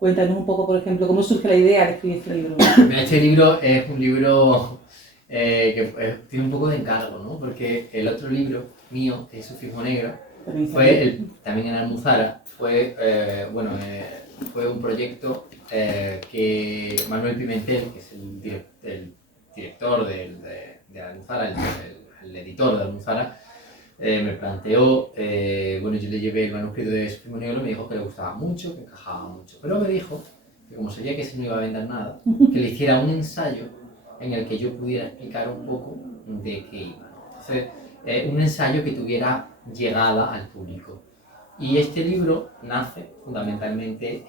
Cuéntanos un poco, por ejemplo, cómo surge la idea de escribir este libro. Mira, este libro es un libro tiene un poco de encargo, ¿no? Porque el otro libro mío, que es Sufismo Negro, fue también en Almuzara, fue un proyecto que Manuel Pimentel, que es el director de Almuzara, el editor de Almuzara, me planteó, yo le llevé el manuscrito de Sufismo Negro y me dijo que le gustaba mucho, que encajaba mucho, pero me dijo que como sabía que ese no iba a vender nada, que le hiciera un ensayo en el que yo pudiera explicar un poco de qué iba. Entonces, un ensayo que tuviera llegada al público. Y este libro nace fundamentalmente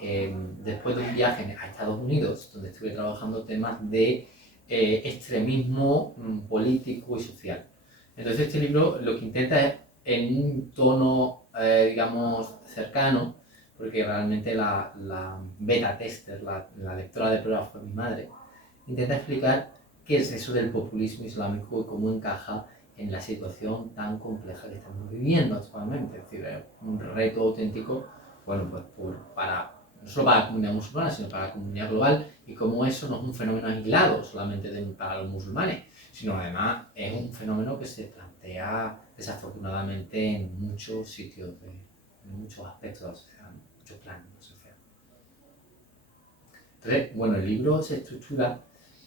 después de un viaje a Estados Unidos, donde estuve trabajando temas de extremismo político y social. Entonces este libro lo que intenta es, en un tono, digamos, cercano, porque realmente la beta tester, la lectora de pruebas fue mi madre, intenta explicar qué es eso del populismo islámico y cómo encaja en la situación tan compleja que estamos viviendo actualmente. Es decir, es un reto auténtico, pues no solo para la comunidad musulmana, sino para la comunidad global, y cómo eso no es un fenómeno aislado solamente para los musulmanes, sino además es un fenómeno que se plantea desafortunadamente en muchos sitios, en muchos aspectos de la sociedad, en muchos planos de la sociedad. Entonces, el libro se estructura,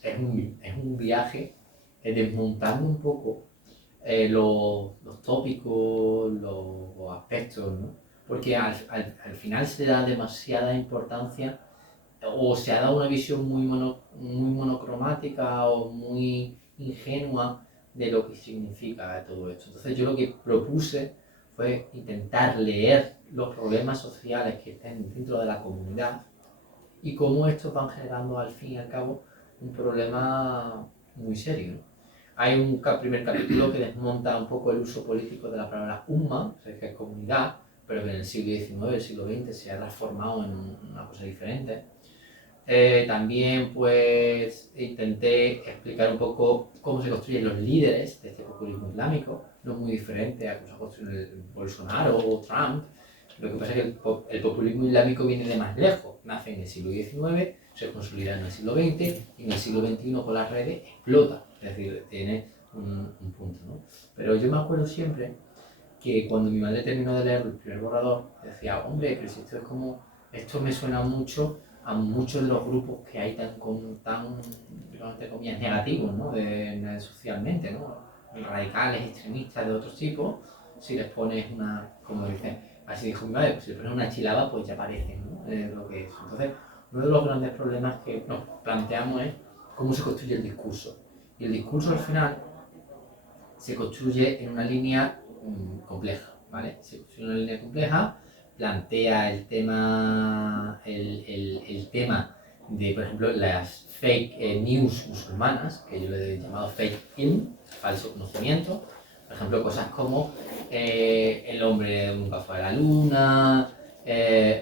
es un viaje desmontando un poco los tópicos, los aspectos, ¿no? Porque al final se da demasiada importancia o se ha dado una visión muy monocromática o muy ingenua de lo que significa todo esto. Entonces yo lo que propuse fue intentar leer los problemas sociales que estén dentro de la comunidad y cómo estos van generando al fin y al cabo un problema muy serio. Hay un primer capítulo que desmonta un poco el uso político de la palabra umma, que es comunidad, pero que en el siglo XIX, el siglo XX se ha transformado en una cosa diferente. También pues intenté explicar un poco cómo se construyen los líderes de este populismo islámico, no muy diferente a cómo se construye el Bolsonaro o Trump. Lo que pasa es que el populismo islámico viene de más lejos, nace en el siglo XIX, se consolida en el siglo XX y en el siglo XXI con las redes explota, es decir, tiene un punto, ¿no? Pero yo me acuerdo siempre que cuando mi madre terminó de leer el primer borrador, decía, hombre, pero si esto me suena mucho a muchos de los grupos que hay tan digamos, entre comillas, negativos, ¿no? Socialmente, ¿no? Radicales, extremistas de otros tipos, si les pones como dice, así dijo mi madre, pues si le pones una chilaba, pues ya aparecen, ¿no? Lo que es. Entonces, uno de los grandes problemas que nos planteamos es cómo se construye el discurso. Y el discurso al final se construye en una línea compleja, ¿vale? Se construye en una línea compleja, plantea el tema de, por ejemplo, las fake news musulmanas, que yo le he llamado fake ilm, falso conocimiento. Por ejemplo, cosas como el hombre nunca fue a la luna.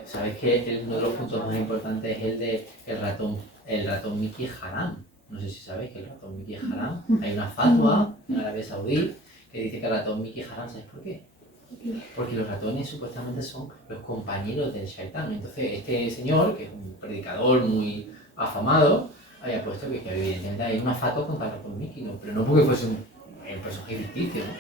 Sabéis que uno de los puntos más importantes es el ratón Mickey Haram. No sé si sabéis que el ratón Mickey Haram, hay una fatwa en Arabia Saudí que dice que el ratón Mickey Haram, ¿sabes por qué? Porque los ratones supuestamente son los compañeros del shaitán. Entonces este señor, que es un predicador muy afamado, había puesto que evidentemente hay una fatwa contra el ratón Mickey, ¿no? Pero no porque fuese un personaje ficticio, ¿no?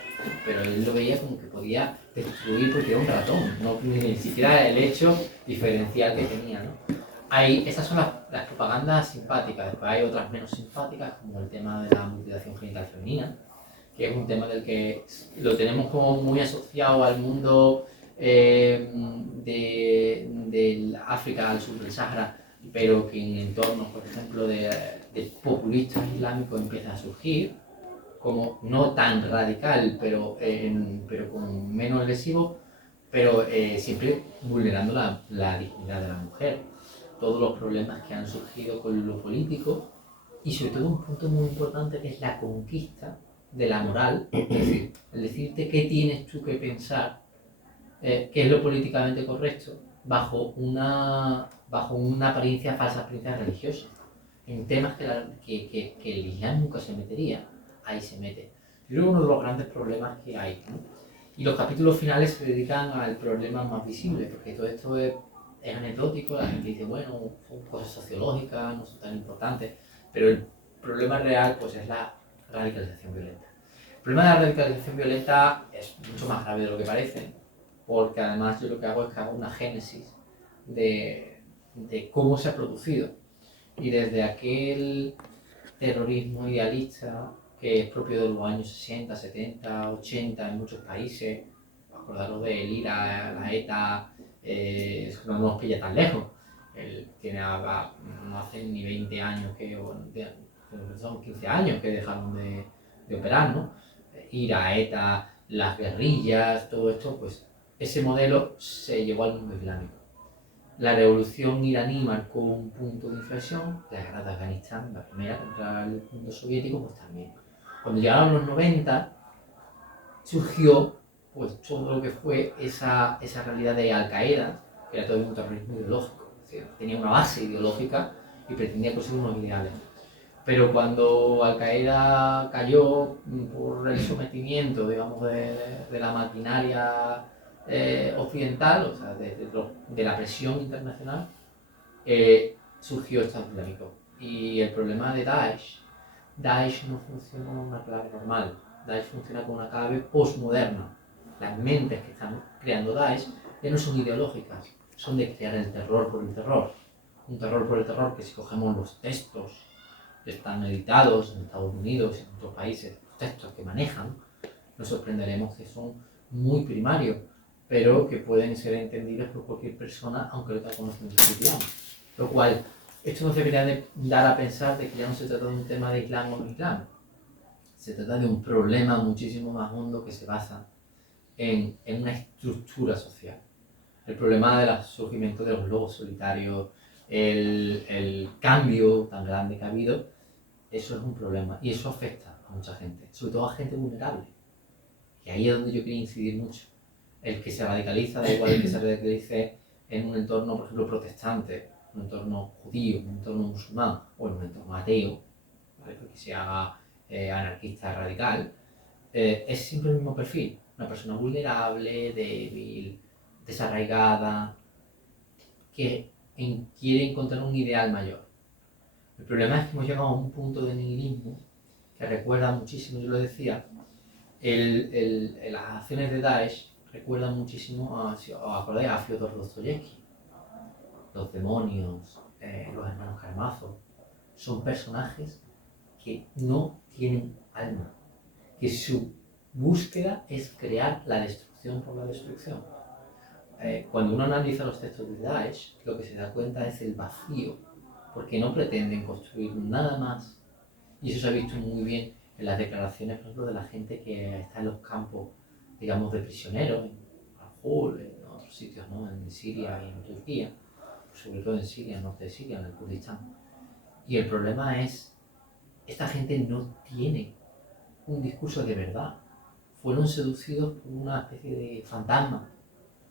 Pero él lo veía como que podía destruir porque era un ratón, no ni siquiera el hecho diferencial que tenía, ¿no? Estas son las propagandas simpáticas, después hay otras menos simpáticas, como el tema de la mutilación genital femenina, que es un tema del que lo tenemos como muy asociado al mundo del África al sur del Sahara, pero que en entornos, por ejemplo, de populistas islámicos empieza a surgir, como no tan radical, pero con menos lesivo, pero siempre vulnerando la dignidad de la mujer. Todos los problemas que han surgido con lo político y sobre todo un punto muy importante que es la conquista de la moral, es decir, el decirte qué tienes tú que pensar, qué es lo políticamente correcto, bajo una falsa apariencia religiosa, en temas que el Islam nunca se metería, ahí se mete. Yo creo que uno de los grandes problemas que hay, ¿no? Y los capítulos finales se dedican al problema más visible, porque todo esto es es anecdótico, la gente dice, bueno, son cosas sociológicas, no son tan importantes, pero el problema real pues es la radicalización violenta. El problema de la radicalización violenta es mucho más grave de lo que parece, porque además yo lo que hago es que hago una génesis de cómo se ha producido. Y desde aquel terrorismo idealista que es propio de los años 60, 70, 80 en muchos países, acordaros del IRA, la ETA, no nos pilla tan lejos. No hace ni 20 años son 15 años que dejaron de operar, ¿no? IRA, ETA, las guerrillas, todo esto, pues ese modelo se llevó al mundo islámico. La revolución iraní marcó un punto de inflexión, la guerra de Afganistán, la primera contra el mundo soviético, pues también. Cuando llegaron los 90, surgió pues todo lo que fue esa realidad de Al-Qaeda, que era todo un terrorismo ideológico, es decir, tenía una base ideológica y pretendía conseguir unos ideales. Pero cuando Al-Qaeda cayó por el sometimiento, digamos, de la maquinaria occidental, o sea, de la presión internacional, surgió el Estado Islámico. Y el problema de Daesh no funciona con una clave normal, Daesh funciona con una clave postmoderna. Las mentes que están creando Daesh ya no son ideológicas, son de crear el terror por el terror. Un terror por el terror que si cogemos los textos que están editados en Estados Unidos y en otros países, los textos que manejan, nos sorprenderemos que son muy primarios, pero que pueden ser entendidos por cualquier persona, aunque no tenga conocimiento cristiano. Lo cual, esto nos debería de dar a pensar de que ya no se trata de un tema de Islam o no Islam. Se trata de un problema muchísimo más hondo que se basa en una estructura social. El problema del surgimiento de los lobos solitarios, el cambio tan grande que ha habido, eso es un problema y eso afecta a mucha gente, sobre todo a gente vulnerable. Y ahí es donde yo quería incidir mucho. El que se radicaliza, da igual el que se radicalice en un entorno, por ejemplo, protestante, un entorno judío, un entorno musulmán o en un entorno ateo, ¿vale? Porque se haga anarquista radical, es siempre el mismo perfil. Una persona vulnerable, débil, desarraigada, que quiere encontrar un ideal mayor. El problema es que hemos llegado a un punto de nihilismo que recuerda muchísimo, yo lo decía, las acciones de Daesh recuerdan muchísimo a Fyodor Dostoyevsky. Los demonios, los hermanos Karamazov, son personajes que no tienen alma, que su búsqueda es crear la destrucción por la destrucción. Cuando uno analiza los textos de Daesh, lo que se da cuenta es el vacío, porque no pretenden construir nada más. Y eso se ha visto muy bien en las declaraciones, por ejemplo, de la gente que está en los campos, digamos, de prisioneros, en Al-Hol, en otros sitios, ¿no? En Siria y en Turquía, sobre todo en Siria, en el norte de Siria, en el Kurdistán. Y el problema es, esta gente no tiene un discurso de verdad. Fueron seducidos por una especie de fantasma,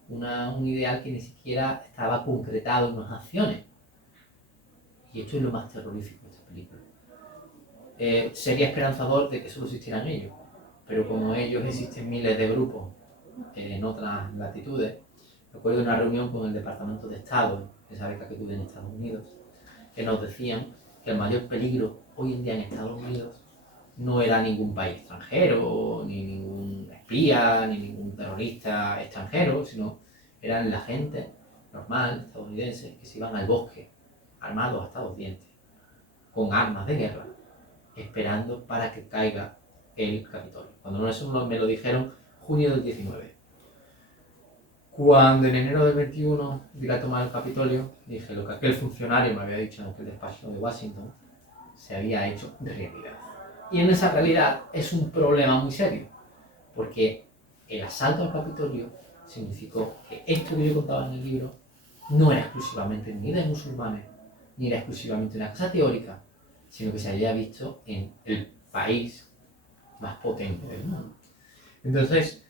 un ideal que ni siquiera estaba concretado en unas acciones. Y esto es lo más terrorífico de esta película. Sería esperanzador de que solo existieran ellos, pero como ellos existen miles de grupos en otras latitudes. Recuerdo una reunión con el Departamento de Estado, esa beca que tuve en Estados Unidos, que nos decían que el mayor peligro hoy en día en Estados Unidos no era ningún país extranjero, ni ningún espía, ni ningún terrorista extranjero, sino eran la gente normal, estadounidense, que se iban al bosque, armados hasta los dientes, con armas de guerra, esperando para que caiga el Capitolio. Cuando eso me lo dijeron junio del 19. Cuando en enero del 21 iba a tomar el Capitolio, dije lo que aquel funcionario me había dicho en aquel despacho de Washington se había hecho realidad. Y en esa realidad es un problema muy serio, porque el asalto al Capitolio significó que esto que yo contaba en el libro no era exclusivamente ni de musulmanes, ni era exclusivamente una cosa teórica, sino que se había visto en el país más potente del mundo. Entonces,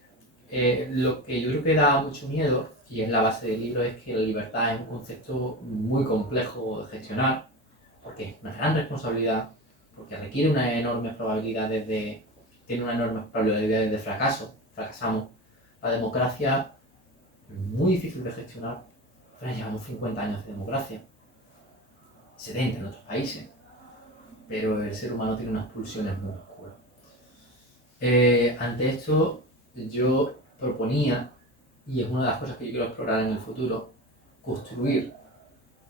lo que yo creo que da mucho miedo, y es la base del libro, es que la libertad es un concepto muy complejo de gestionar, porque es una gran responsabilidad, porque requiere una enorme probabilidad tiene una enorme probabilidad de fracaso, fracasamos. La democracia es muy difícil de gestionar, Pero llevamos 50 años de democracia, 70 en otros países, pero el ser humano tiene unas pulsiones muy oscuras. Ante esto, yo proponía, y es una de las cosas que yo quiero explorar en el futuro, construir,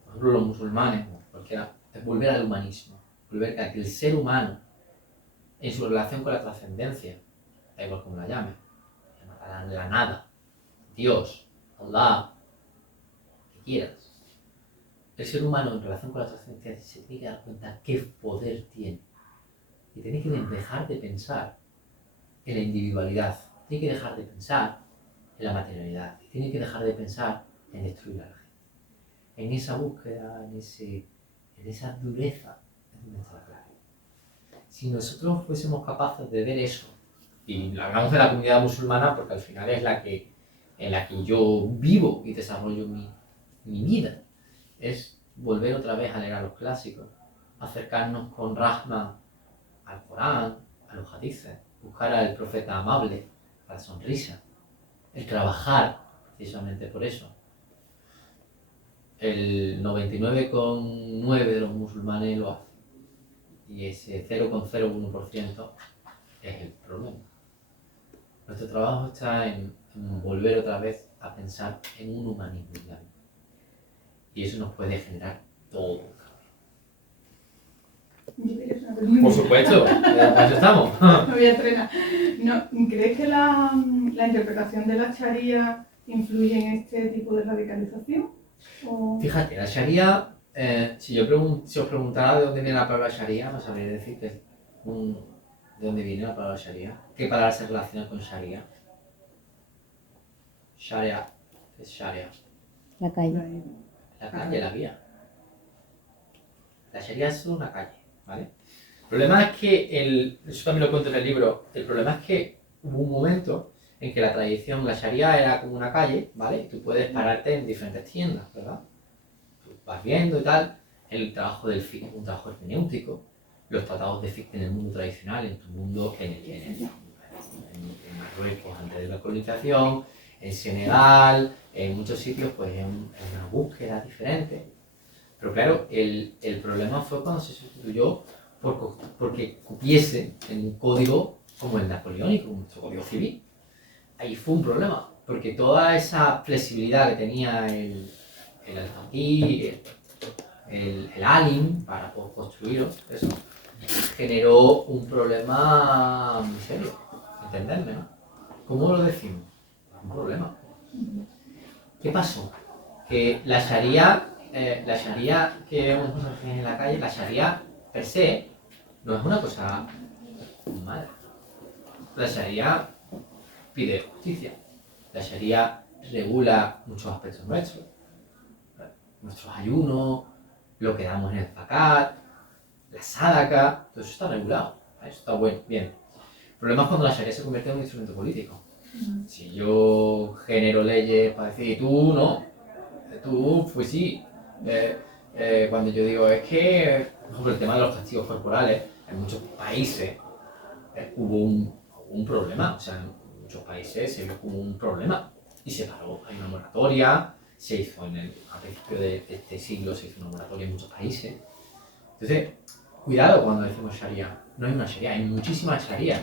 por ejemplo, los musulmanes, cualquiera, es volver al humanismo, volver a que el ser humano, en su relación con la trascendencia, da igual como la llame, la nada, Dios, Allah, lo que quieras, el ser humano en relación con la trascendencia se tiene que dar cuenta qué poder tiene. Y tiene que dejar de pensar en la individualidad, tiene que dejar de pensar en la materialidad, tiene que dejar de pensar en destruir a la gente. En esa búsqueda, en esa dureza, es donde está la clave. Si nosotros fuésemos capaces de ver eso, y hablamos de la comunidad musulmana porque al final es en la que yo vivo y desarrollo mi vida, es volver otra vez a leer a los clásicos, acercarnos con Rahma al Corán, a los hadices, buscar al profeta amable, a la sonrisa, el trabajar precisamente por eso. El 99,9% de los musulmanes lo hacen y ese 0,01% es el problema. Nuestro trabajo está en volver otra vez a pensar en un humanismo islámico y eso nos puede generar todo. Yo quería hacer una pregunta. Por supuesto, para eso estamos. Me voy a entrenar. No, ¿crees que la interpretación de la Sharia influye en este tipo de radicalización? ¿O... Fíjate, la Sharia, si os preguntara de dónde viene la palabra Sharia, no sabría decirte de dónde viene la palabra Sharia. ¿Qué palabra se relaciona con Sharia? Sharia, ¿qué es Sharia? La calle. La calle, la vía. La Sharia es solo una calle, ¿vale? El problema es que, eso también lo cuento en el libro, el problema es que hubo un momento en que la tradición, la Sharia era como una calle, ¿vale? Tú puedes pararte en diferentes tiendas, ¿verdad? Tú vas viendo y tal, el trabajo del fiqh es un trabajo hermenéutico, los tratados de fiqh en el mundo tradicional, en tu mundo, en Marruecos antes de la colonización, en Senegal, en muchos sitios, pues es una búsqueda diferente. Pero claro, el problema fue cuando se sustituyó porque cupiese en un código como el napoleónico, nuestro código civil. Ahí fue un problema, porque toda esa flexibilidad que tenía el alfaqui, el alim, para poder construir eso, generó un problema muy serio, entenderme, ¿no? ¿Cómo lo decimos? Un problema. ¿Qué pasó? Que la Sharia que vemos en la calle, la Sharia per se no es una cosa mala. La Sharia pide justicia. La Sharia regula muchos aspectos nuestros. Nuestros ayunos, lo que damos en el zakat, la sadaka, todo eso está regulado. Eso está bueno, bien. El problema es cuando la Sharia se convierte en un instrumento político. Si yo genero leyes para decir, tú no, tú, pues sí. Cuando yo digo, es que, por ejemplo, el tema de los castigos corporales, en muchos países hubo un problema, o sea, en muchos países se vio como un problema y se paró. Hay una moratoria, se hizo a principios de este siglo, se hizo una moratoria en muchos países. Entonces, cuidado cuando decimos Sharia, no hay una Sharia, hay muchísimas Sharia.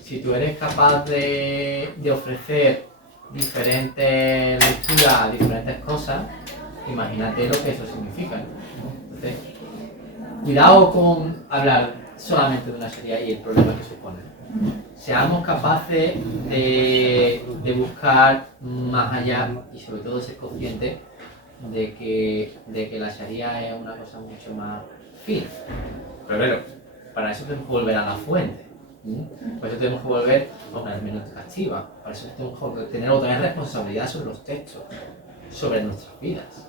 Si tú eres capaz de ofrecer diferentes lecturas, diferentes cosas, imagínate lo que eso significa. Entonces, cuidado con hablar solamente de una Sharia y el problema que supone. Seamos capaces de buscar más allá y sobre todo ser conscientes de que la Sharia es una cosa mucho más fina. Pero para eso tenemos que volver a la fuente. Por eso tenemos que volver a una hermenéutica activa. Para eso tenemos que tener otra vez responsabilidad sobre los textos, sobre nuestras vidas.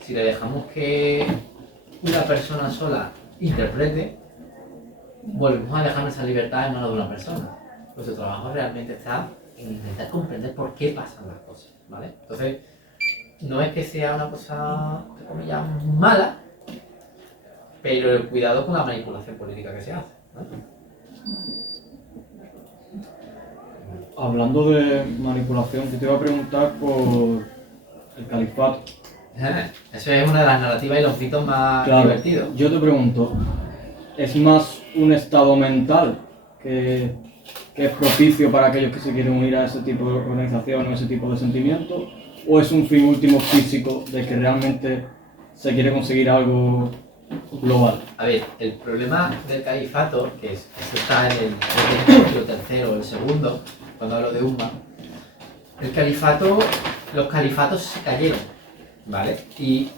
Si le dejamos que una persona sola interprete, volvemos a dejar nuestra libertad en manos de una persona. Nuestro trabajo realmente está en intentar comprender por qué pasan las cosas, ¿vale? Entonces, no es que sea una cosa, entre comillas, mala, pero el cuidado con la manipulación política que se hace, ¿vale? Hablando de manipulación, te iba a preguntar por el califato. Eso es una de las narrativas y los mitos más Claro, divertidos. yo te pregunto, ¿es más un estado mental que es propicio para aquellos que se quieren unir a ese tipo de organización o ese tipo de sentimientos? ¿O es un fin último físico de que realmente se quiere conseguir algo global? A ver, el problema del califato, que eso está en el capítulo tercero o el segundo, cuando hablo de Umma, los califatos se cayeron, ¿vale? Y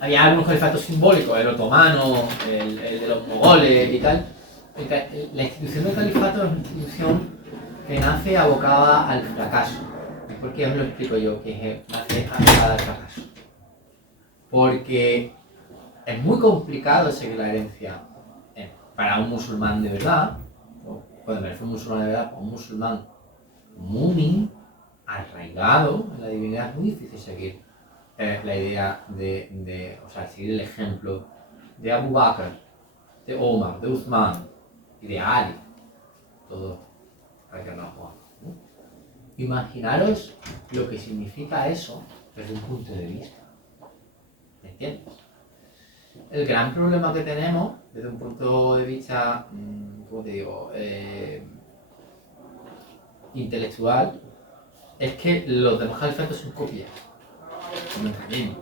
había algunos califatos simbólicos, el otomano, el de los mogoles y tal. La institución del califato es una institución que nace abocada al fracaso. ¿Por qué os lo explico yo? Que nace abocada al fracaso. Porque es muy complicado seguir la herencia para un musulmán de verdad, o cuando me refiero a un musulmán de verdad, para un musulmán mumin, arraigado en la divinidad, es muy difícil seguir la idea o sea, seguir el ejemplo de Abu Bakr, de Omar, de Uthman y de Ali, todo para que no juegan, ¿no? Imaginaros lo que significa eso desde un punto de vista, ¿me entiendes? El gran problema que tenemos desde un punto de vista, ¿cómo te digo?, intelectual, es que los demás califatos son copias. No nos engañemos.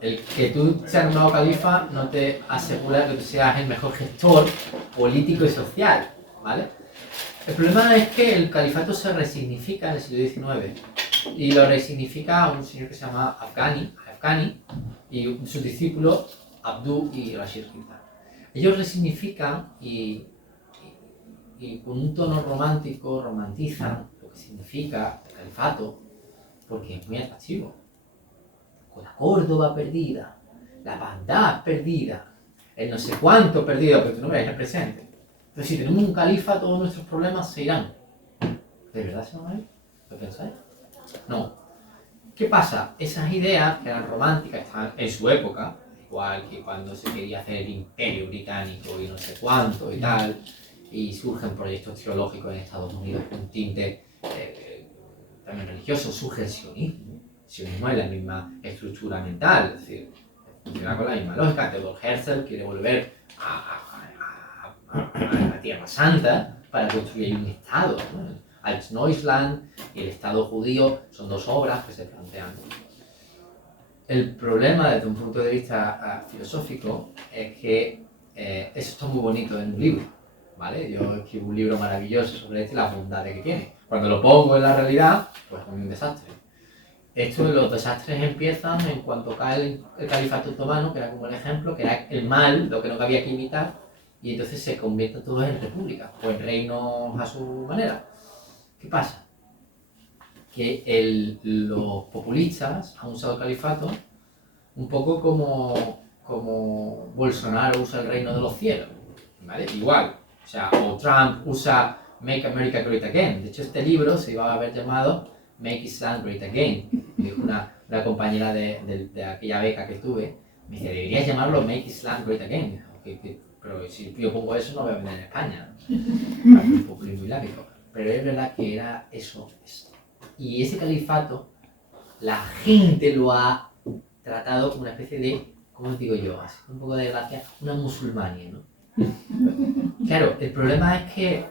El que tú seas nombrado califa no te asegura que tú seas el mejor gestor político y social, ¿vale? El problema es que el califato se resignifica en el siglo XIX y lo resignifica un señor que se llama Afghani y sus discípulos Abdú y Rashid Rida. Ellos resignifican y con un tono romántico romantizan lo que significa el califato, porque es muy atractivo. Con la Córdoba perdida, la Bagdad perdida, el no sé cuánto perdido, pero tú no veas el presente. Entonces, si tenemos un califa, todos nuestros problemas se irán. ¿De verdad se van a ir? ¿Lo pensáis? No. ¿Qué pasa? Esas ideas que eran románticas, estaban en su época, igual que cuando se quería hacer el imperio británico y no sé cuánto y tal, y surgen proyectos teológicos en Estados Unidos con tinte también religioso, surge el sionismo. El sionismo es la misma estructura mental, es decir, funciona con la misma lógica. Theodor Herzl quiere volver a la Tierra Santa para construir un Estado, ¿no? Altneusland y el Estado judío son dos obras que se plantean. El problema desde un punto de vista filosófico es que eso está muy bonito en un libro, ¿vale? Yo escribo un libro maravilloso sobre esto y las bondades que tiene. Cuando lo pongo en la realidad, pues es un desastre. Los desastres empiezan en cuanto cae el califato otomano, que era como el ejemplo, que era el mal, lo que no había que imitar, y entonces se convierten todos en repúblicas, o en reinos a su manera. ¿Qué pasa? Que los populistas han usado el califato un poco como Bolsonaro usa el reino de los cielos, ¿vale? Igual, o sea, o Trump usa Make America Great Again. De hecho, este libro se iba a haber llamado Make Islam Great Again. Me dijo una compañera de aquella beca que tuve, me dice, deberías llamarlo Make Islam Great Again. Pero si yo pongo eso no voy a vender en España, ¿no? Para un populismo islámico. Pero es verdad que era eso. Y ese califato, la gente lo ha tratado como una especie de, ¿cómo os digo yo? Así, un poco de gracia, una musulmania, ¿no? Claro, el problema es que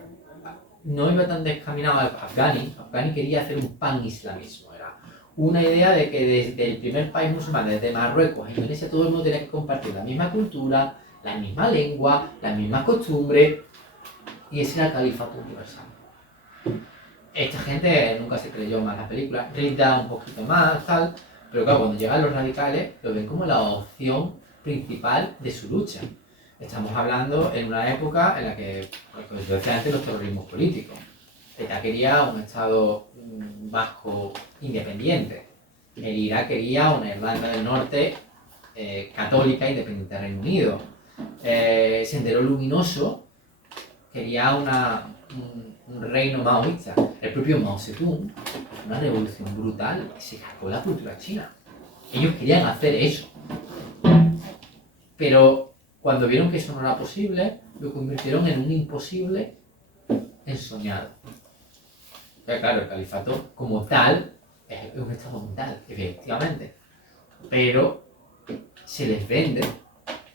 no iba tan descaminado al Afghani. Afghani quería hacer un pan-islamismo. Era una idea de que desde el primer país musulmán, desde Marruecos a Indonesia, todo el mundo tenía que compartir la misma cultura, la misma lengua, las mismas costumbres, y ese era el califato universal. Esta gente nunca se creyó más la película, Rida un poquito más, tal, pero claro, cuando llegan los radicales lo ven como la opción principal de su lucha. Estamos hablando en una época en la que, como yo decía antes, los terrorismos políticos. ETA quería un Estado vasco independiente. El Irak quería una Irlanda del Norte católica independiente del Reino Unido. Sendero Luminoso quería un reino maoísta. El propio Mao Zedong, una revolución brutal, que se cargó la cultura china. Ellos querían hacer eso. Pero cuando vieron que eso no era posible, lo convirtieron en un imposible ensoñado. Claro, el califato como tal es un estado mental, efectivamente. pero se les vende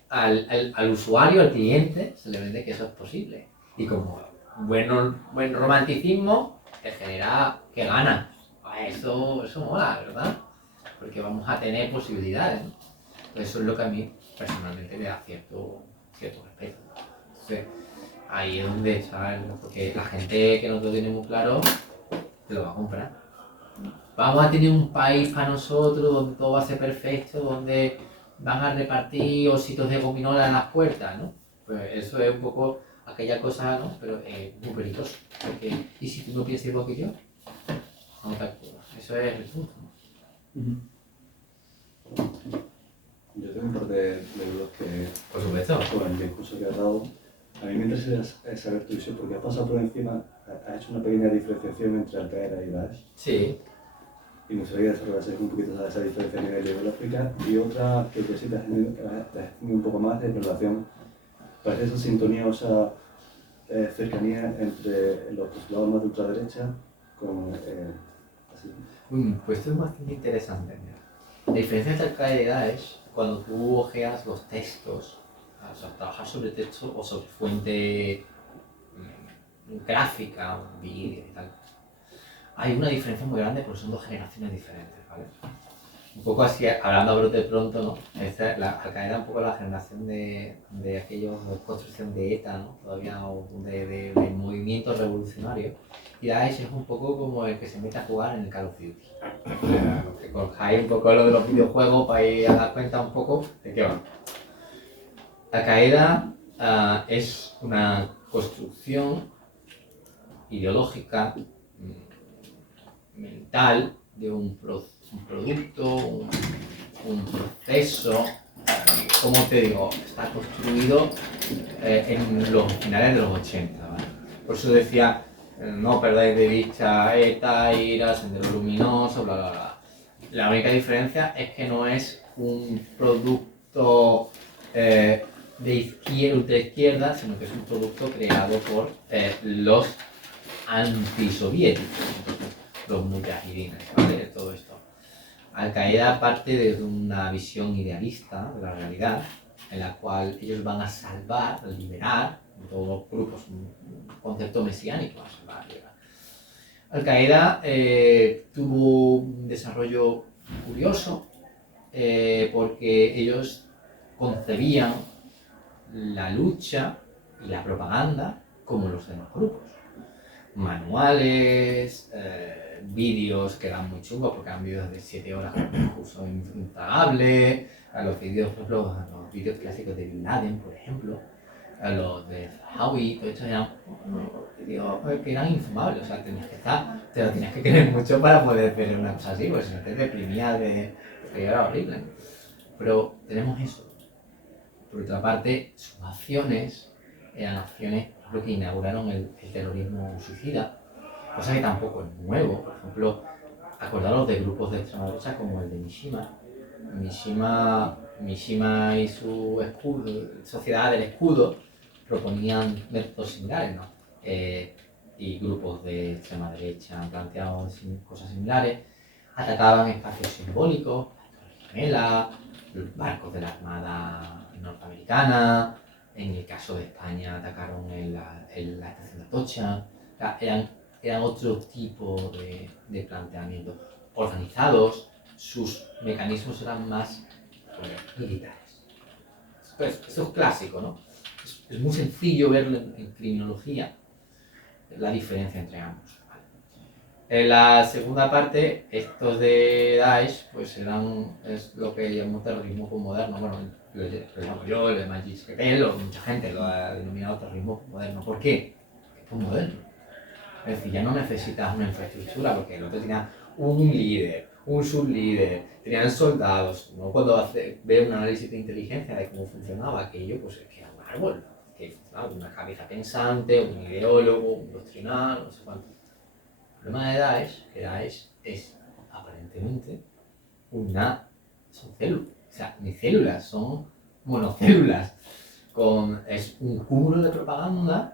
al usuario, al cliente, se le vende que eso es posible. Y como buen romanticismo, te genera que ganas. Eso mola, ¿verdad? Porque vamos a tener posibilidades, ¿no? Eso es lo que a mí personalmente me da cierto respeto. Entonces, ahí es donde está, porque la gente que no lo tiene muy claro, te lo va a comprar. Vamos a tener un país para nosotros donde todo va a ser perfecto, donde van a repartir ositos de gominola en las puertas, ¿no? Pues eso es un poco aquella cosa, ¿no? Pero es muy peligroso. Porque, ¿y si tú no piensas igual que yo? No te acuerdas. Eso es el punto, ¿no? Yo tengo un par de dudas que, Por supuesto. con el discurso que has dado, a mí me interesa saber tu visión, porque has pasado por encima, has hecho una pequeña diferenciación entre Al-Qaeda y Daesh, Sí. y me gustaría desarrollar un poquito esa diferencia a nivel ideológica, y otra que sí te has definido un poco más de relación, parece esa sintonía o esa cercanía entre los postulados más de ultraderecha con... así. Pues esto es bastante interesante. Mira. La diferencia entre Al-Qaeda y Daesh, cuando tú ojeas los textos, o sea, trabajar sobre texto o sobre fuente gráfica, un vídeo y tal, hay una diferencia muy grande porque son dos generaciones diferentes, ¿vale? Un poco así, hablando a brote pronto, ¿no? La Al-Qaeda un poco la generación de aquellos de construcción de ETA, ¿no? Todavía, o de movimientos revolucionarios. Y Daesh es un poco como el que se mete a jugar en el Call of Duty. Que cojáis un poco lo de los videojuegos para ir a dar cuenta un poco de qué va. Al-Qaeda es una construcción ideológica, mental, de un producto, un proceso, como te digo, está construido en los finales de los 80, ¿vale? Por eso decía, no perdáis de vista ETA, IRA, Sendero Luminoso, bla, bla, bla. La única diferencia es que no es un producto de ultraizquierda, sino que es un producto creado por los antisoviéticos, los mujahidines, ¿vale? Todo esto. Al-Qaeda parte de una visión idealista de la realidad, en la cual ellos van a salvar, a liberar, todos los grupos, un concepto mesiánico, a salvar, a liberar. Al-Qaeda tuvo un desarrollo curioso porque ellos concebían la lucha y la propaganda como los demás grupos. Manuales, vídeos que eran muy chungos porque eran vídeos de 7 horas con un curso impagable, a los vídeos, por ejemplo, los vídeos clásicos de Bin Laden, por ejemplo, a los de Howie, todo esto eran vídeos que eran infumables, o sea, te lo tenías que creer mucho para poder ver una cosa así, porque si no te deprimía porque era horrible. Pero tenemos eso. Por otra parte, sus acciones eran acciones, por ejemplo, que inauguraron el terrorismo suicida, cosa que tampoco es nuevo. Por ejemplo, acordaros de grupos de extrema derecha como el de Mishima. Mishima y su Sociedad del Escudo proponían métodos similares, ¿no? Y grupos de extrema derecha han planteado cosas similares. Atacaban espacios simbólicos, Gemela, barcos de la Armada norteamericana. En el caso de España atacaron la estación de Atocha. O sea, eran otro tipo de planteamientos organizados. Sus mecanismos eran más militares. Pues, eso es clásico, ¿no? Es muy sencillo verlo en criminología, la diferencia entre ambos. ¿Vale? En la segunda parte, estos de Daesh, pues es lo que llamamos terrorismo moderno. Bueno, lo llamo yo, lo llamo Gisquetel, o mucha gente lo ha denominado terrorismo moderno. ¿Por qué? Es moderno. Es decir, ya no necesitas una infraestructura, porque el otro tenía un líder, un sublíder, tenían soldados. ¿No? Cuando ve un análisis de inteligencia de cómo funcionaba aquello, pues es que era un árbol, que funcionaba con una cabeza pensante, un ideólogo, un doctrinal, no sé cuánto. El problema de Daesh es aparentemente son células, o sea, ni células, son monocélulas, es un cúmulo de propaganda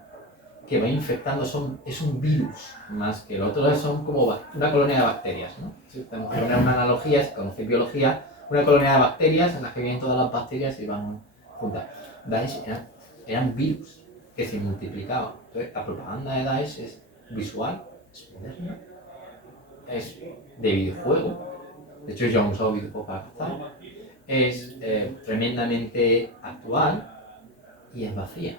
que va infectando, es un virus más que el otro, son como una colonia de bacterias, ¿no? Si tenemos que poner una analogía, si conocéis biología, una colonia de bacterias en las que vienen todas las bacterias y van juntas. Daesh eran virus que se multiplicaban. Entonces, la propaganda de Daesh es visual, es moderna, es de videojuego. De hecho, yo he usado videojuegos para captar. Es tremendamente actual y es vacía.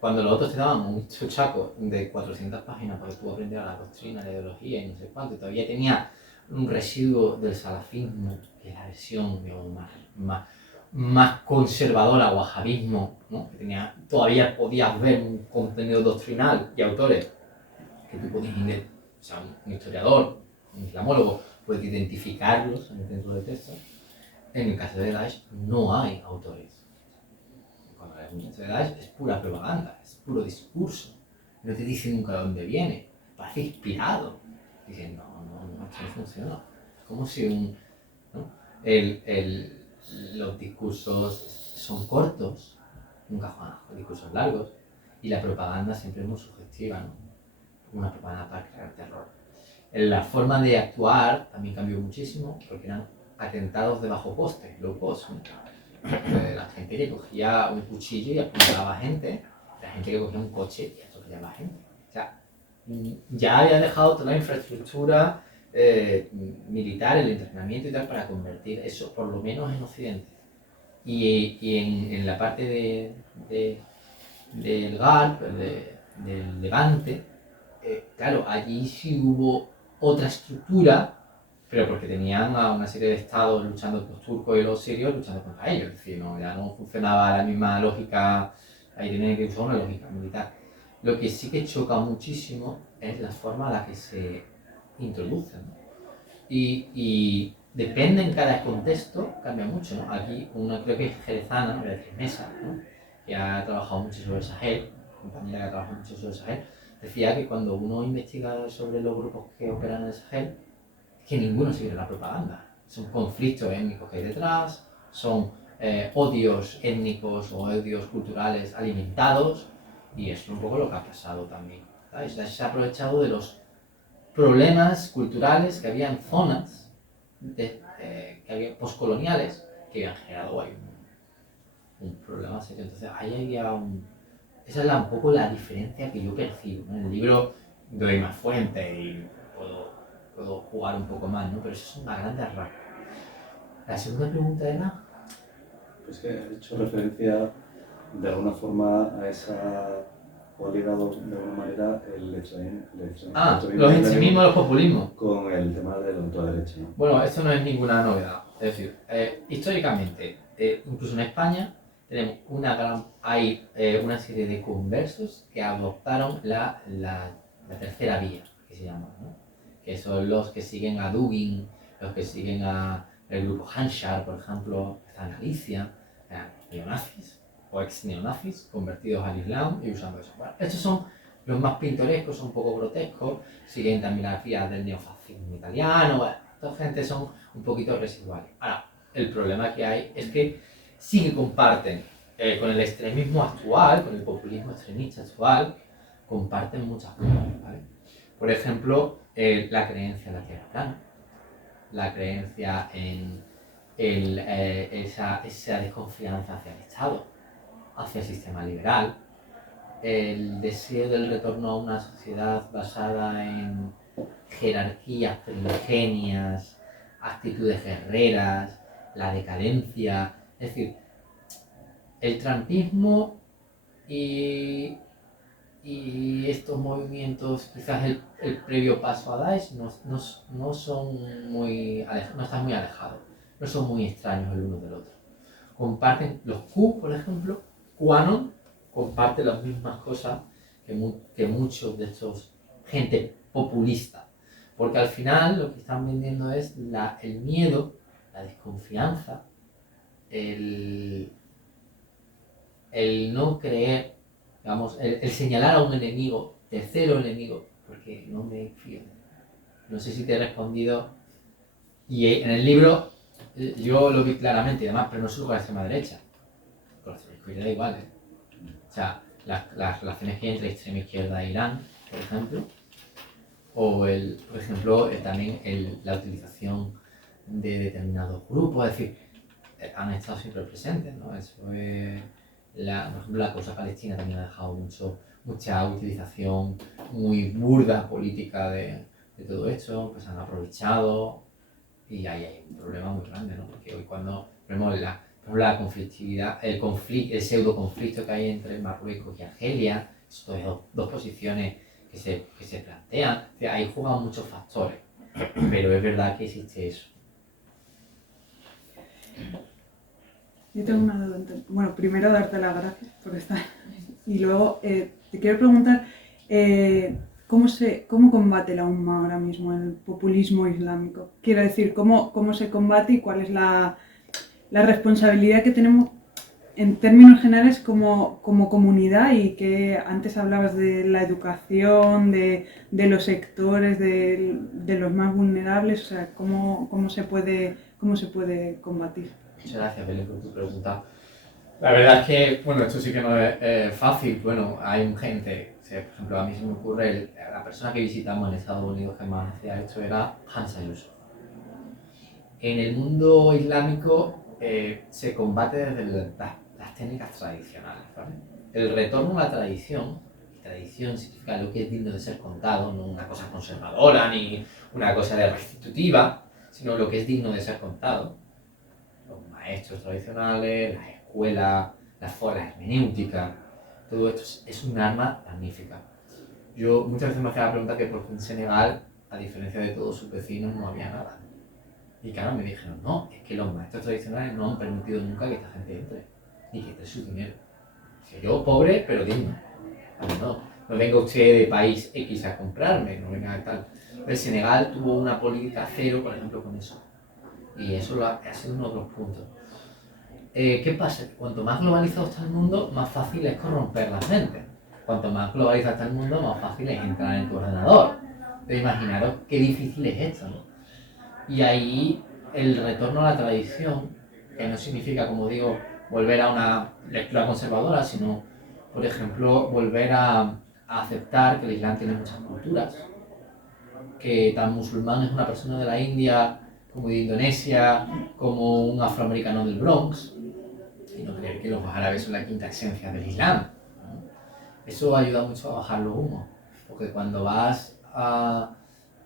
Cuando los otros te daban un chochaco de 400 páginas para que tú aprendieras la doctrina, la ideología y no sé cuánto, y todavía tenía un residuo del salafismo, que es la versión digamos, más conservadora, wahabismo, ¿no? Que todavía podías ver un contenido doctrinal y autores que tú podías, o sea, un historiador, un islamólogo, puede identificarlos dentro del texto. En el caso de Daesh no hay autores. Cuando lees un texto de Daesh es pura propaganda, es puro discurso. No te dice nunca de dónde viene. Parece inspirado. Dicen, no, esto no funciona. Es como si ¿no? Los discursos son cortos, nunca son discursos largos, y la propaganda siempre es muy sugestiva, ¿no? Una propaganda para crear terror. La forma de actuar también cambió muchísimo, porque eran atentados de bajo coste, low cost. ¿No? La gente que cogía un cuchillo y apuntaba a gente, la gente que cogía un coche y atropellaba a gente. O sea, ya había dejado toda la infraestructura militar, el entrenamiento y tal, para convertir eso, por lo menos en Occidente. Y en la parte del GARP, del Levante, claro, allí sí hubo otra estructura, pero porque tenían a una serie de estados luchando, los turcos y los sirios luchando contra ellos. Es decir, ya no funcionaba la misma lógica, ahí tenían que usar una lógica militar. Lo que sí que choca muchísimo es la forma en la que se introducen, ¿no? Y depende en cada contexto, cambia mucho, ¿no? Aquí creo que es jerezana, Beatriz Mesa, ¿no? Que ha trabajado mucho sobre el Sahel, compañera que ha trabajado mucho sobre el Sahel, decía que cuando uno investiga sobre los grupos que operan en el Sahel, que ninguno sigue la propaganda. Son conflictos étnicos que hay detrás, son odios étnicos o odios culturales alimentados, y eso es un poco lo que ha pasado también. ¿Sabes? Se ha aprovechado de los problemas culturales que había en zonas que había postcoloniales que habían generado ahí un problema serio. Entonces ahí había esa es un poco la diferencia que yo percibo, ¿no? En el libro doy más fuentes y puedo jugar un poco más, ¿no? Pero eso es una grande rasgos. La segunda pregunta era... Pues que has hecho referencia de alguna forma a esa, o ligado de alguna manera el extremismo. Los extremismos, los populismos. Con el tema de la ultraderecha, ¿no? Bueno, esto no es ninguna novedad. Es decir, históricamente, incluso en España, hay una serie de conversos que adoptaron la tercera vía, que se llama, ¿no? Que son los que siguen a Dugin, los que siguen el grupo Hanshar, por ejemplo, está en Galicia, neonazis o ex neonazis convertidos al Islam y usando eso. Bueno, estos son los más pintorescos, son un poco grotescos, siguen también las vías del neofascismo italiano. Bueno, esta gente son un poquito residuales. Ahora, el problema que hay es que sí que comparten con el extremismo actual, con el populismo extremista actual, comparten muchas cosas, ¿vale? Por ejemplo, la creencia en la tierra plana, la creencia en esa desconfianza hacia el Estado, hacia el sistema liberal, el deseo del retorno a una sociedad basada en jerarquías primigenias, actitudes guerreras, la decadencia. Es decir, el trumpismo y estos movimientos, quizás el previo paso a Daesh, no son muy no están muy alejados, no son muy extraños el uno del otro. Comparten los Q, por ejemplo, QAnon comparte las mismas cosas que muchos de estos gente populista, porque al final lo que están vendiendo es el miedo, la desconfianza, el no creer, digamos, el señalar a un enemigo, tercero enemigo, porque no me fío. No sé si te he respondido. Y en el libro yo lo vi claramente y demás, pero no solo con la extrema derecha, con la extrema izquierda igual, ¿eh? O sea, las relaciones que hay entre extrema izquierda e Irán, por ejemplo, o por ejemplo, también la utilización determinados grupos, es decir, han estado siempre presentes, ¿no? Eso es, por ejemplo, la causa palestina también ha dejado mucha utilización muy burda política de todo esto, pues han aprovechado y ahí hay un problema muy grande, ¿no? Porque hoy cuando vemos la conflictividad, el pseudo conflicto que hay entre Marruecos y Argelia, son dos posiciones que se plantean, o sea, ahí juegan muchos factores, pero es verdad que existe eso. Yo tengo una duda. Bueno, primero darte las gracias por estar. Y luego te quiero preguntar ¿cómo combate la UMMA ahora mismo el populismo islámico? Quiero decir, ¿cómo se combate y cuál es la responsabilidad que tenemos en términos generales como comunidad? Y que antes hablabas de la educación, de los sectores, de los más vulnerables, o sea, ¿cómo se puede combatir? Muchas gracias, Belén, por tu pregunta. La verdad es que, bueno, esto sí que no es fácil. Bueno, hay gente, o sea, por ejemplo, a mí se me ocurre, la persona que visitamos en Estados Unidos que más hacía esto era Hamza Yusuf. En el mundo islámico se combate desde las técnicas tradicionales, ¿vale? El retorno a la tradición, y tradición significa lo que es digno de ser contado, no una cosa conservadora ni una cosa de restitutiva, sino lo que es digno de ser contado. Los maestros tradicionales, las escuelas, las formas hermenéuticas, todo esto es un arma magnífica. Yo muchas veces me hacía la pregunta que por qué en Senegal, a diferencia de todos sus vecinos, no había nada. Y claro, me dijeron, no, es que los maestros tradicionales no han permitido nunca que esta gente entre, ni que entre su dinero. O sea, yo pobre, pero digno. No venga usted de país X a comprarme, no venga de tal. El Senegal tuvo una política cero, por ejemplo, con eso. Y eso ha sido uno de los puntos. ¿Qué pasa? Cuanto más globalizado está el mundo, más fácil es corromper las mentes. Cuanto más globalizado está el mundo, más fácil es entrar en tu ordenador. Entonces, imaginaros qué difícil es esto, ¿no? Y ahí el retorno a la tradición, que no significa, como digo, volver a una lectura conservadora, sino, por ejemplo, volver a aceptar que el Islam tiene muchas culturas, que tan musulmán es una persona de la India como de Indonesia, como un afroamericano del Bronx, y no creer que los árabes son la quinta esencia del Islam, ¿no? Eso ayuda mucho a bajar los humos, porque cuando vas a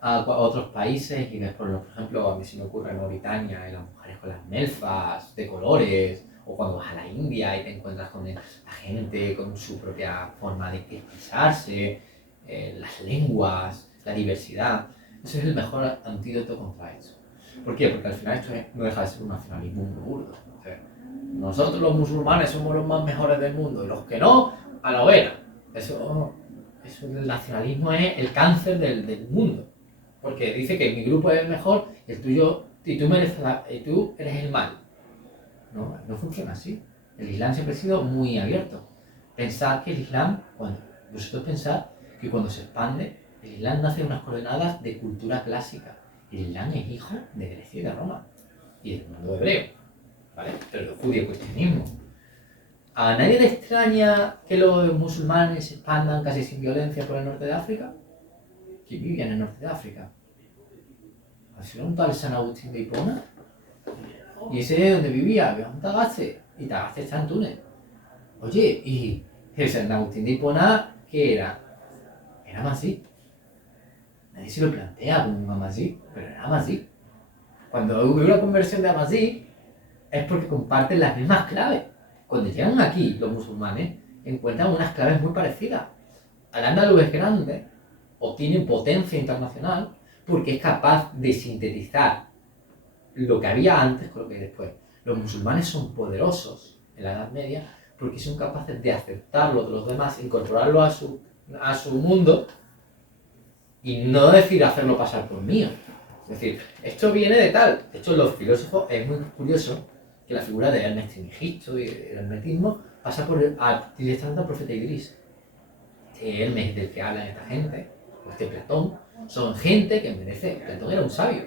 otros países y ves, por ejemplo, a mí se me ocurre en Mauritania, las mujeres con las melfas de colores, o cuando vas a la India y te encuentras con la gente con su propia forma de expresarse, las lenguas, la diversidad. Ese es el mejor antídoto contra eso. ¿Por qué? Porque al final esto no deja de ser un nacionalismo muy burdo. O sea, nosotros los musulmanes somos los más mejores del mundo y los que no, a la hoguera. Eso del nacionalismo es el cáncer del mundo. Porque dice que mi grupo es el mejor y el tuyo, y tú eres el mal. No funciona así. El Islam siempre ha sido muy abierto. Pensad que el Islam, vosotros pensad que cuando se expande, el Islam nace en unas coordenadas de cultura clásica. El Islam es hijo de Grecia y de Roma y del mundo hebreo, ¿vale? Pero el judío-cristianismo. ¿A nadie le extraña que los musulmanes se expandan casi sin violencia por el norte de África? ¿Quién vivía en el norte de África? ¿Ha sido un tal San Agustín de Hipona? Y ese es donde vivía, había un Tagaste, y Tagaste está en Túnez. Oye, y el San Agustín de Hipona, ¿qué era? Era Masí. Nadie se lo plantea como un Amasí, pero era Amasí. Cuando hubo una conversión de Amasí, es porque comparten las mismas claves. Cuando llegan aquí los musulmanes, encuentran unas claves muy parecidas. Al-Ándalus es grande, obtiene potencia internacional, porque es capaz de sintetizar lo que había antes con lo que hay después. Los musulmanes son poderosos en la Edad Media porque son capaces de aceptarlo de los demás, incorporarlo a su mundo y no decir hacerlo pasar por mío. Es decir, esto viene de tal. De hecho, los filósofos, es muy curioso que la figura de Hermes Trismegisto y el hermetismo pasa directamente al profeta Idris. Este Hermes del que hablan esta gente, o este Platón, son gente que merece. Platón era un sabio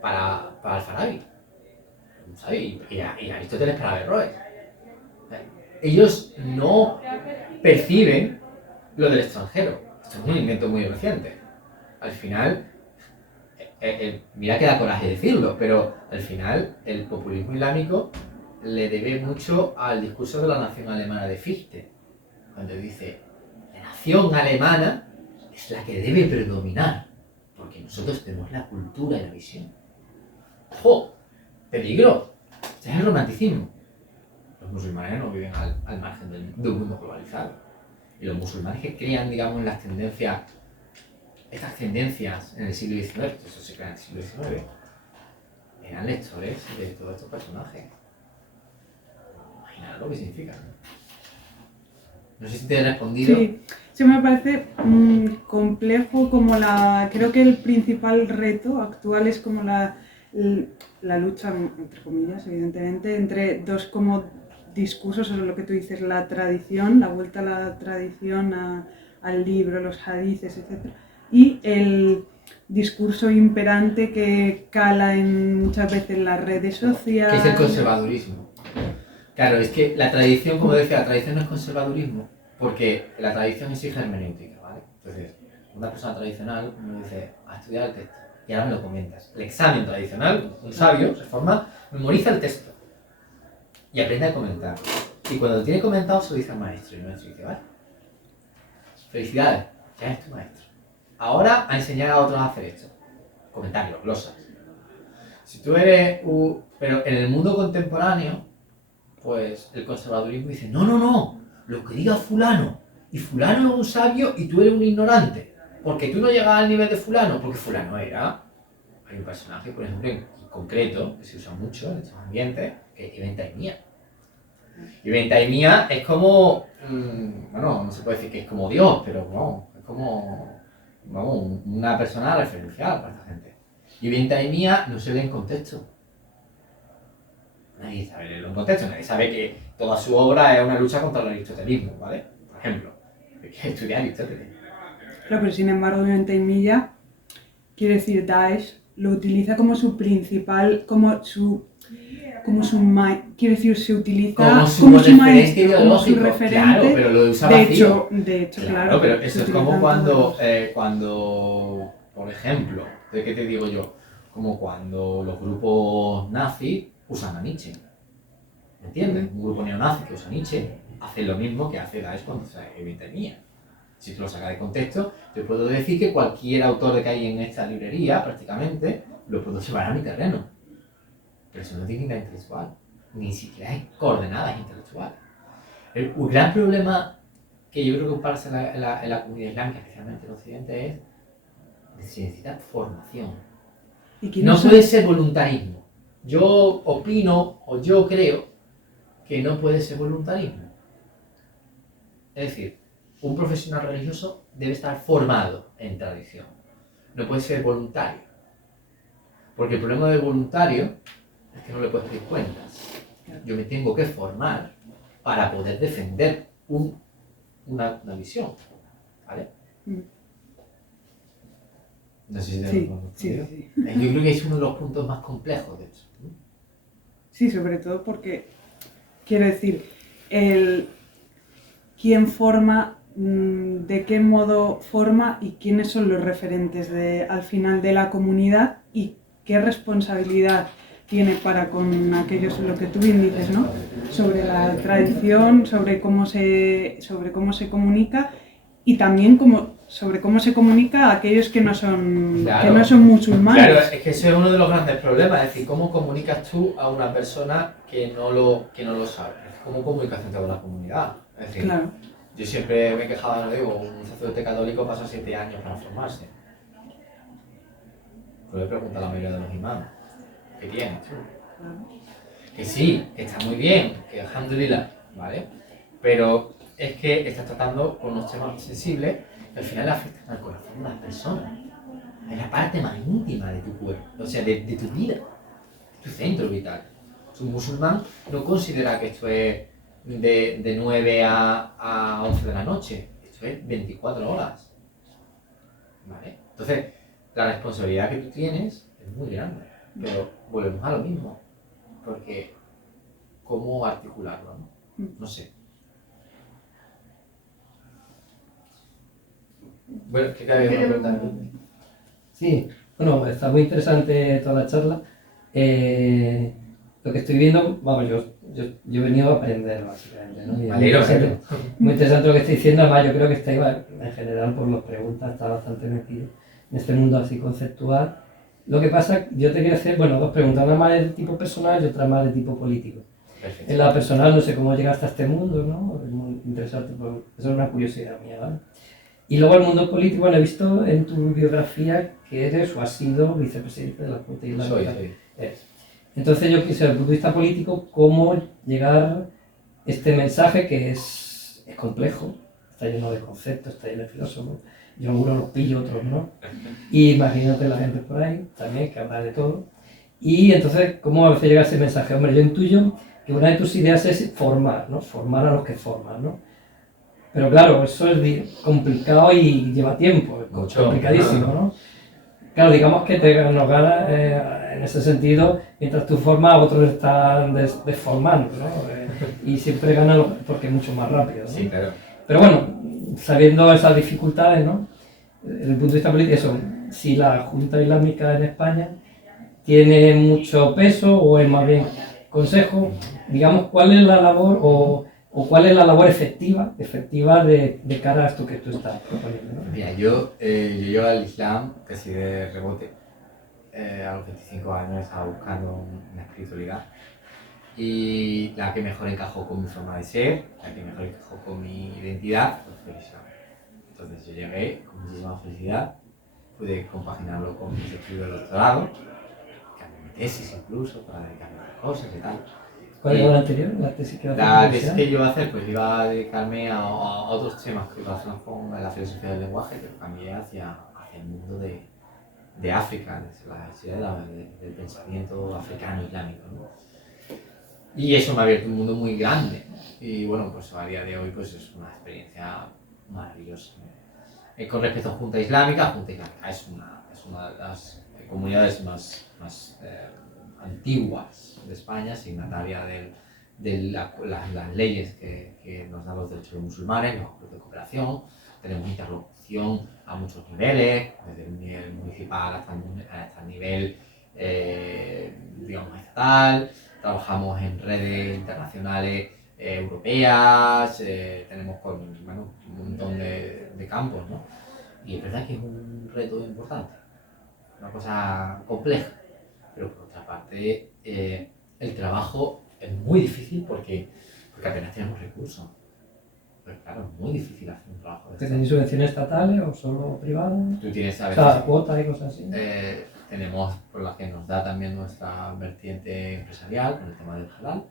para Al-Farabi. Un sabio, y Aristóteles para Averroes. Ellos no perciben lo del extranjero. Esto es un invento muy reciente. Al final, mira que da coraje decirlo, pero al final el populismo islámico le debe mucho al discurso de la nación alemana de Fichte, cuando dice, la nación alemana es la que debe predominar, porque nosotros tenemos la cultura y la visión. ¡Ojo! ¡Peligro! Este es el romanticismo. Los musulmanes no viven al margen del mundo globalizado. Y los musulmanes que crean, digamos, las tendencias, estas tendencias en el siglo XIX, eso se crea en el siglo XIX, eran lectores de todos estos personajes. Imaginaos lo que significa. No sé si te he respondido. Sí, sí me parece complejo como creo que el principal reto actual es como la lucha, entre comillas, evidentemente, entre dos como discursos, o lo que tú dices, la tradición, la vuelta a la tradición, al libro, los hadices, etc. Y el discurso imperante que cala muchas veces en las redes sociales. Que es el conservadurismo. Claro, es que la tradición, como decía, la tradición no es conservadurismo, porque la tradición exige hermenéutica, ¿vale? Entonces, una persona tradicional me dice, a estudiar el texto, y ahora me lo comentas. El examen tradicional, un sabio se forma, memoriza el texto y aprende a comentar. Y cuando lo tiene comentado, se lo dice al maestro, y el maestro dice, vale, felicidades, ya eres tu maestro. Ahora a enseñar a otros a hacer esto. Comentarios, glosas. Si tú eres pero en el mundo contemporáneo, pues el conservadurismo dice, no, lo que diga fulano, y fulano es un sabio y tú eres un ignorante, porque tú no llegas al nivel de fulano, porque fulano hay un personaje, por ejemplo, en concreto, que se usa mucho en estos ambientes, que es Ibn Taymiyya. Ibn Taymiyya es como, bueno, no se puede decir que es como Dios, pero no, es como una persona referencial para esta gente. Ibn Taymiyya no se ve en contexto. Nadie sabe leerlo en contexto, nadie sabe que toda su obra es una lucha contra el aristotelismo, ¿vale? Por ejemplo, hay que estudiar Aristóteles. Claro, pero sin embargo, Ibn Taymiyya, quiere decir, Daesh lo utiliza como su principal, quiere decir, se utiliza como su maestro, como su referente. Claro, pero lo usa vacío. De hecho, claro. Pero eso es como cuando, por ejemplo, ¿de qué te digo yo? Como cuando los grupos nazis usan a Nietzsche. ¿Me entiendes? Un grupo neonazi que usa a Nietzsche hace lo mismo que hace Daesh cuando usa Ibn Taymiyya. Si tú lo sacas de contexto, te puedo decir que cualquier autor que hay en esta librería, prácticamente, lo puedo llevar a mi terreno. Pero eso no tiene nada intelectual. Ni siquiera hay coordenadas intelectuales. El gran problema que yo creo que pasa en la comunidad islámica, especialmente en Occidente, es que se necesita formación. No puede ser voluntarismo. Yo opino o yo creo que no puede ser voluntarismo. Es decir, un profesional religioso debe estar formado en tradición. No puede ser voluntario. Porque el problema del voluntario es que no le puedes pedir cuentas. Yo me tengo que formar para poder defender una visión. ¿Vale? No sé si te lo sí. Yo creo que es uno de los puntos más complejos de eso. Sí, sobre todo porque, quiero decir, quién forma, de qué modo forma y quiénes son los referentes al final de la comunidad y qué responsabilidad tiene para con aquellos, lo que tú bien dices, ¿no? Sobre la tradición, sobre cómo se comunica y también sobre cómo se comunica a aquellos que no son, claro, que no son musulmanes. Claro, es que eso es uno de los grandes problemas, es decir, cómo comunicas tú a una persona que no lo sabe, cómo comunicas entre la comunidad. Es decir, claro. Yo siempre me quejaba, no digo, un sacerdote católico pasa 7 años para formarse. Pues le pregunto a la mayoría de los imanes, ¿qué tienes tú? Claro. Que sí, que está muy bien, que alhamdulillah, ¿vale? Pero es que estás tratando con unos temas sensibles que al final afectan al corazón de las personas. Es la parte más íntima de tu cuerpo, o sea, de tu vida, tu centro vital. Un musulmán no considera que esto es de 9 a 11 de la noche, esto es 24 horas. ¿Vale? Entonces, la responsabilidad que tú tienes es muy grande, pero volvemos a lo mismo, porque ¿cómo articularlo? No sé. Bueno, ¿qué había una pregunta? Sí, Bueno, está muy interesante toda la charla. Lo que estoy viendo, vamos, yo he venido a aprender básicamente, ¿no? Y Me alegro, muy interesante lo que estoy diciendo, además yo creo que estáis en general por las preguntas, está bastante metido en este mundo así conceptual. Lo que pasa, yo te quiero hacer, bueno, dos preguntas, una más de tipo personal y otra más de tipo político. Perfecto. En la personal no sé cómo llegaste a este mundo, ¿no? Es muy interesante, eso es una curiosidad mía, ¿vale? Y luego el mundo político, bueno, he visto en tu biografía que eres o has sido vicepresidente de la Junta Islámica. Soy. Eres. Entonces yo quisiera, desde el punto de vista político, cómo llegar este mensaje que es complejo, está lleno de conceptos, está lleno de filósofos, yo algunos los pillo, otros no, y imagínate la gente por ahí también, que habla de todo, y entonces, ¿cómo a veces llega ese mensaje? Hombre, yo intuyo que una de tus ideas es formar, ¿no? Formar a los que forman, ¿no? Pero claro, eso es complicado y lleva tiempo, es Mucho. complicadísimo, ¿no? Claro, digamos que nos gana en ese sentido, mientras tú formas, otros están desformando, ¿no? Y siempre ganan porque es mucho más rápido, ¿no? Sí, claro. Pero bueno, sabiendo esas dificultades, ¿no? Desde el punto de vista político, eso, si la Junta Islámica en España tiene mucho peso o es más bien consejo, digamos, ¿cuál es la labor o cuál es la labor efectiva de cara a esto que tú estás proponiendo, ¿no? Mira, yo llego al Islam casi de rebote. A los 25 años estaba buscando una espiritualidad. Y la que mejor encajó con mi forma de ser, la que mejor encajó con mi identidad, pues fue el Islam. Entonces yo llegué con muchísima felicidad, pude compaginarlo con mis estudios de doctorado, cambié mi tesis incluso para dedicarme a otras cosas y tal. ¿Cuál era la anterior? La tesis que La tesis que yo iba a hacer, pues iba a dedicarme a otros temas que relacionados con la filosofía del lenguaje, pero cambié hacia el mundo de África, desde la historia del pensamiento africano islámico, ¿no? Y eso me ha abierto un mundo muy grande. Y bueno, pues a día de hoy pues es una experiencia maravillosa. Con respecto a Junta Islámica es una de las comunidades más antiguas de España, signataria de las leyes que nos dan los derechos de los musulmanes, los acuerdos de cooperación. Tenemos interlocución a muchos niveles, desde el nivel municipal hasta el nivel digamos estatal. Trabajamos en redes internacionales europeas, tenemos un montón de campos, ¿no? Y es verdad que es un reto importante, una cosa compleja, pero por otra parte el trabajo es muy difícil porque apenas tenemos recursos. Pues claro, es muy difícil hacer un trabajo de ¿Tenéis subvenciones estatales o solo privadas? Tú tienes a O veces... sea, cuotas y cosas así. Tenemos por la que nos da también nuestra vertiente empresarial con el tema del halal,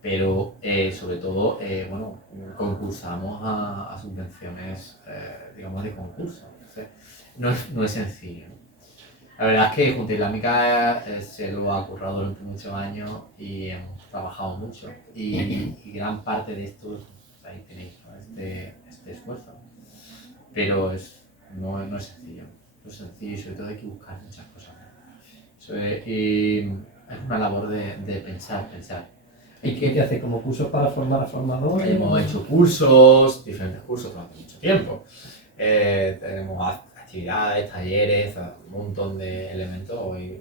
pero sobre todo, bueno, concursamos a subvenciones, digamos, de concurso. Entonces, no es sencillo. La verdad es que Junta Islámica se lo ha currado durante muchos años y hemos trabajado mucho. Y gran parte de esto, pues, ahí tenéis, ¿no? este esfuerzo. Pero no es sencillo. No es sencillo y sobre todo hay que buscar muchas cosas. Y es una labor de pensar. ¿Y qué hace? ¿Como cursos para formar a formadores? Hemos hecho cursos, diferentes cursos durante mucho tiempo. Tenemos actividades, talleres, un montón de elementos. Hoy,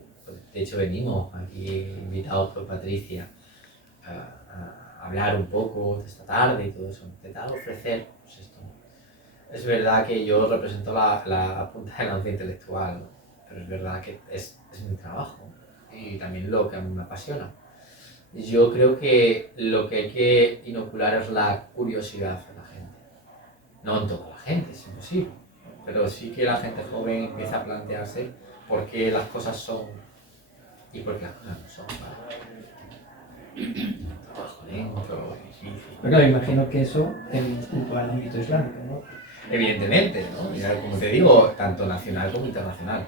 de hecho, venimos aquí invitados por Patricia a hablar un poco esta tarde y todo eso. Intentar ofrecer pues esto. Es verdad que yo represento la punta de lanza intelectual, ¿no? Pero es verdad que es mi trabajo y también lo que a mí me apasiona. Yo creo que lo que hay que inocular es la curiosidad en la gente. No en toda la gente, es imposible, pero sí que la gente joven empieza a plantearse por qué las cosas son y por qué las cosas no son. Trabajo lento, difícil. Pero claro, imagino que eso junto al ámbito islámico, ¿no? Evidentemente, ¿no? Ya, como te digo, tanto nacional como internacional.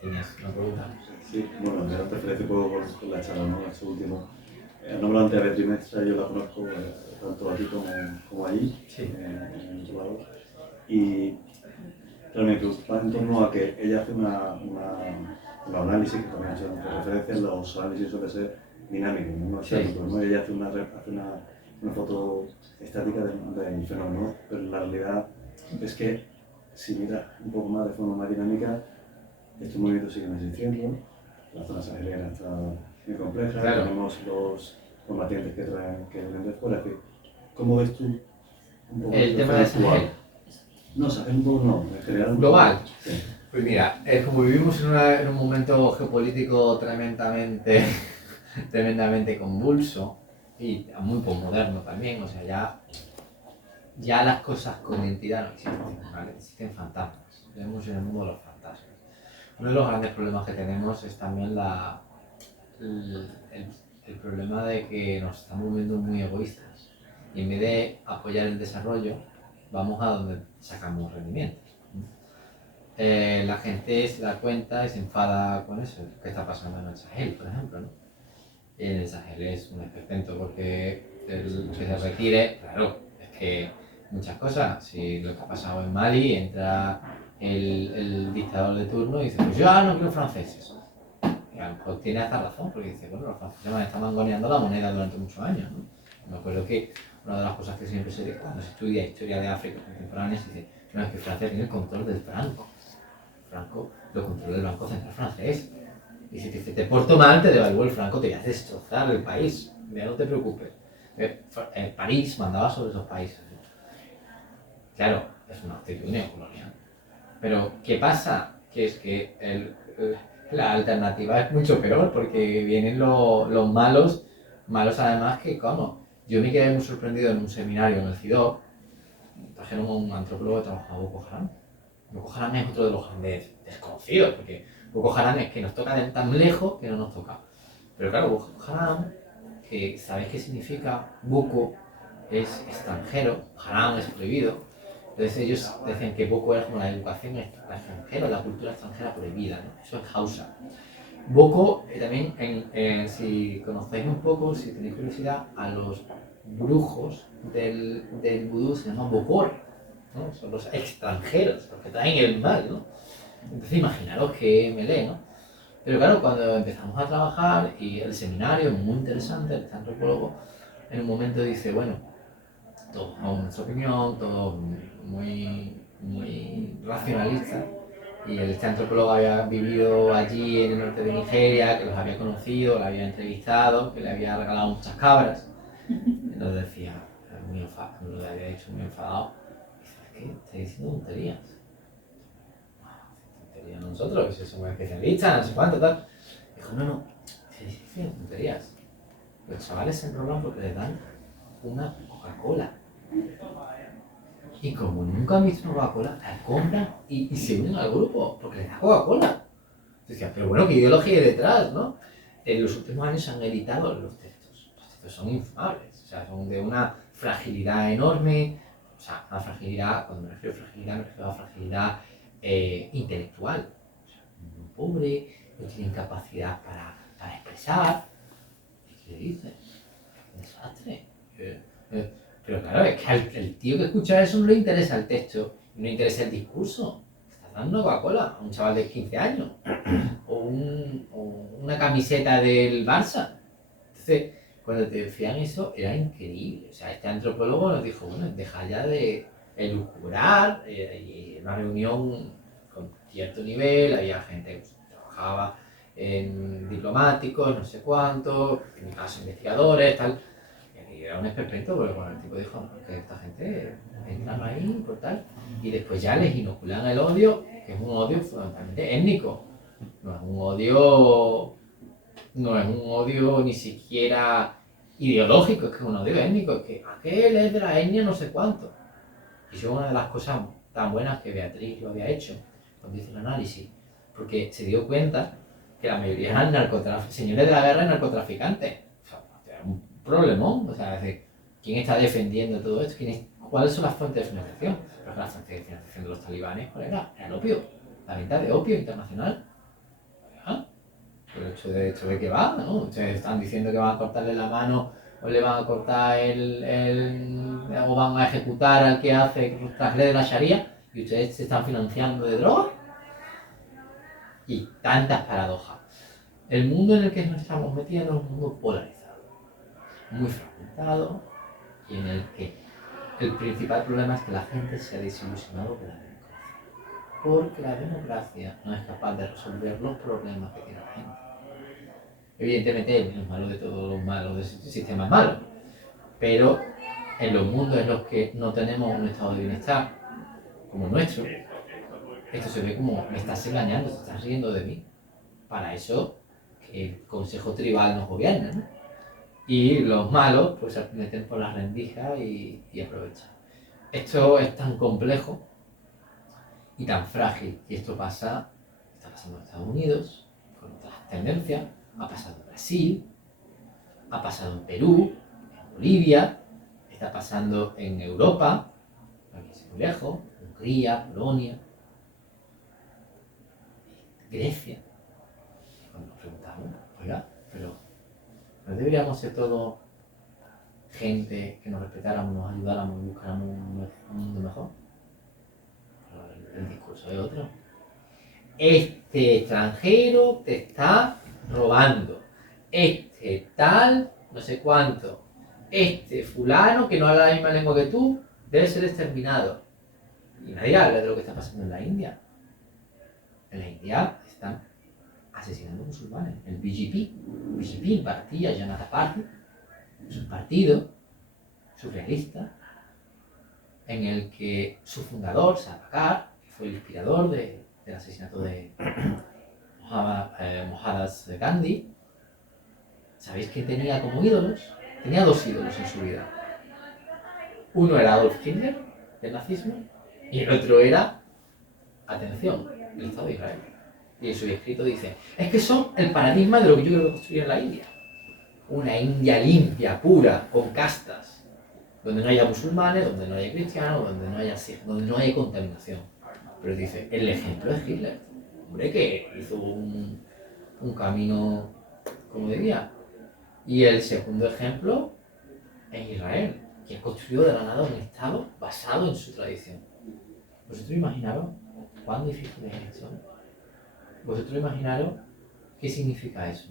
¿Tenías una pregunta? Sí, bueno, me referencia un poco con la charla, ¿no? Esto último. Nombrante a Beatriz Mestre, yo la conozco tanto aquí como allí, Sí. en el otro lado. Y realmente me preocupa en torno a que ella hace un análisis, que también ha hecho referencias, los análisis suelen ser dinámicos, no estáticos, ¿no? Ella hace una foto estática del fenómeno, pero la realidad es que si miras un poco más de forma más dinámica, estos movimientos siguen existiendo, la zona saheliana está muy compleja, Claro. tenemos los combatientes que vienen de fuera, en fin. ¿Cómo ves tú un poco El la tema de situación Sahel. actual? No, Sahel un poco no, en general. Global. Sí. Pues mira, como vivimos en un momento geopolítico tremendamente convulso y muy posmoderno también, o sea, ya las cosas con identidad no existen, ¿vale? Existen fantasmas. Vivimos en el mundo de los fantasmas. Uno de los grandes problemas que tenemos es también el problema de que nos estamos volviendo muy egoístas y en vez de apoyar el desarrollo, vamos a donde sacamos rendimientos. La gente se da cuenta y se enfada con eso, que está pasando en el Sahel, por ejemplo, ¿no? Y en el Sahel es un esperpento porque el que se retire, claro, es que muchas cosas, si lo que ha pasado en Mali, entra el dictador de turno y dice, pues yo no quiero franceses. Y a lo mejor tiene hasta razón, porque dice, bueno, los franceses me han estado mangoneando la moneda durante muchos años, ¿no? Me acuerdo que una de las cosas que siempre se dice cuando se estudia historia de África contemporánea, se dice, no, es que Francia tiene el control del franco. Franco lo controla el Banco Central francés. Y si te dice, te porto mal, te devalúo el franco, te voy a destrozar el país. Ya no te preocupes. París mandaba sobre esos países. Claro, es una actitud neocolonial. Pero, ¿qué pasa? Que es que la alternativa es mucho peor, porque vienen los malos además que, ¿cómo? Yo me quedé muy sorprendido en un seminario en el CIDOB, trajeron a un antropólogo que trabajaba en Boko Haram. Boko Haram es otro de los grandes desconocidos, porque Boko Haram es que nos toca de tan lejos que no nos toca. Pero claro, Boko Haram, que ¿sabéis qué significa? Boko es extranjero, Haram es prohibido. Entonces ellos decían que Boko era como la educación extranjera, la cultura extranjera prohibida, ¿no? Eso es Hausa. Boko, también, si conocéis un poco, si tenéis curiosidad, a los brujos del vudú se llaman Bokor, ¿no? Son los extranjeros, los que traen el mal, ¿no? Entonces imaginaros que me lee, ¿no? Pero claro, cuando empezamos a trabajar y el seminario, muy interesante, el antropólogo, en un momento dice, bueno, todos con nuestra opinión, todos muy racionalistas, y este antropólogo había vivido allí en el norte de Nigeria, que los había conocido, lo había entrevistado, que le había regalado muchas cabras, y nos decía, muy enfadado, nos lo había dicho muy enfadado, dice, ¿qué? Estáis diciendo tonterías. Tonterías nosotros, que somos especialistas, no sé cuánto, tal. Dijo, no, estáis diciendo tonterías. Los chavales se enrolan porque les dan una Coca-Cola. Y como nunca han visto una Coca-Cola, la compran y se unen al grupo, porque les da Coca-Cola. Decía, pero bueno, ¿qué ideología hay detrás, no? En los últimos años se han editado los textos. Los textos son infumables, o sea, son de una fragilidad enorme. O sea, una fragilidad, cuando me refiero a fragilidad, me refiero a fragilidad intelectual. O sea, muy pobre, no tienen capacidad para expresar. ¿Y qué le dice? ¡Qué desastre! Pero claro, es que el tío que escucha eso no le interesa el texto, no le interesa el discurso. Estás dando Coca-Cola a un chaval de 15 años o una camiseta del Barça. Entonces, cuando te decían eso, era increíble. O sea, este antropólogo nos dijo, bueno, deja ya de elucubrar, y en una reunión con cierto nivel, había gente que trabajaba en diplomáticos, no sé cuánto, en mi caso investigadores, tal. Y era un esperpento, porque bueno, el tipo dijo, no, que esta gente entran ahí por tal, y después ya les inoculan el odio, que es un odio fundamentalmente étnico. No es un odio ni siquiera ideológico, es que es un odio étnico, es que aquel es de la etnia no sé cuánto. Y eso es una de las cosas tan buenas que Beatriz lo había hecho cuando hizo el análisis, porque se dio cuenta que la mayoría eran señores de la guerra y narcotraficantes. O sea, era un problemón, o sea, es decir, ¿quién está defendiendo todo esto? ¿Cuáles son las fuentes de financiación? Pero las fuentes de financiación de los talibanes, ¿cuál era? Era el opio, la venta de opio internacional. ¿Ah? Pero hecho de qué va, ¿no? Ustedes están diciendo que van a cortarle la mano o le van a cortar o van a ejecutar al que hace transgrede la Sharia y ustedes se están financiando de droga. Y tantas paradojas. El mundo en el que nos estamos metiendo es un mundo polarizado, muy fragmentado y en el que el principal problema es que la gente se ha desilusionado con la democracia. porque la democracia no es capaz de resolver los problemas que tiene la gente. Evidentemente hay menos malos de todos los malos de sistemas malos, pero en los mundos en los que no tenemos un estado de bienestar como el nuestro, esto se ve como me estás engañando, te estás riendo de mí. Para eso que el consejo tribal nos gobierna, ¿no? Y los malos pues se meten por las rendijas y aprovechan. Esto es tan complejo y tan frágil, y esto está pasando en Estados Unidos con otras tendencias, ha pasado en Brasil, ha pasado en Perú, en Bolivia, está pasando en Europa, aquí es muy lejos, Hungría, Polonia, Grecia. Cuando nos preguntamos, oiga, pero ¿no deberíamos ser todos gente que nos respetáramos, nos ayudáramos y buscáramos un mundo mejor? Pero el discurso es otro. Este extranjero te está robando. Este tal, no sé cuánto. Este fulano que no habla la misma lengua que tú, debe ser exterminado. Y nadie habla de lo que está pasando en la India. En la India están asesinando musulmanes. El BJP, Bharatiya Janata Party, es un partido surrealista en el que su fundador, Sarkar, que fue el inspirador del asesinato de Mohandas Gandhi, ¿sabéis qué tenía como ídolos? Tenía dos ídolos en su vida. Uno era Adolf Hitler, del nazismo, y el otro era, atención, el Estado de Israel. Y en su escrito dice, es que son el paradigma de lo que yo quiero construir en la India. Una India limpia, pura, con castas, donde no haya musulmanes, donde no haya cristianos, donde no haya contaminación. Pero dice, el ejemplo es Hitler, hombre, que hizo un camino, como diría. Y el segundo ejemplo es Israel, que ha construido de la nada un Estado basado en su tradición. ¿Vosotros imaginaros cuán difícil es esto? ¿Vosotros imaginaros qué significa eso?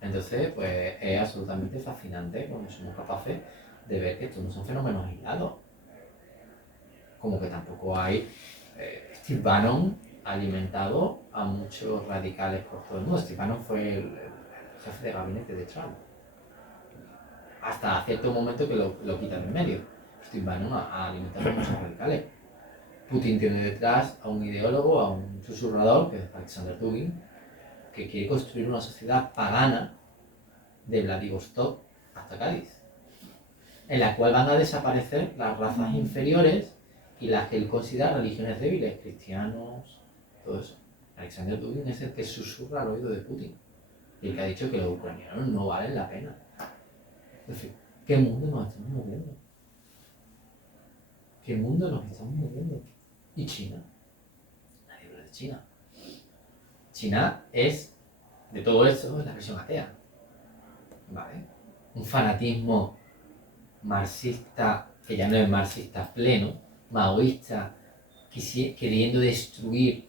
Entonces, pues es absolutamente fascinante cuando somos capaces de ver que estos no son fenómenos aislados. Como que tampoco hay... Steve Bannon ha alimentado a muchos radicales por todo el mundo. Steve Bannon fue el jefe de gabinete de Trump. Hasta cierto momento que lo quitan en medio. Steve Bannon ha alimentado a muchos radicales. Putin tiene detrás a un ideólogo, a un susurrador, que es Alexander Dugin, que quiere construir una sociedad pagana de Vladivostok hasta Cádiz, en la cual van a desaparecer las razas inferiores y las que él considera religiones débiles, cristianos, todo eso. Alexander Dugin es el que susurra al oído de Putin y el que ha dicho que los ucranianos no valen la pena. Es decir, ¿qué mundo nos estamos moviendo? ¿Qué mundo nos estamos moviendo? ¿Y China? Nadie habla de China. China es, de todo eso, es la versión atea. ¿Vale? Un fanatismo marxista, que ya no es marxista pleno, maoísta, queriendo destruir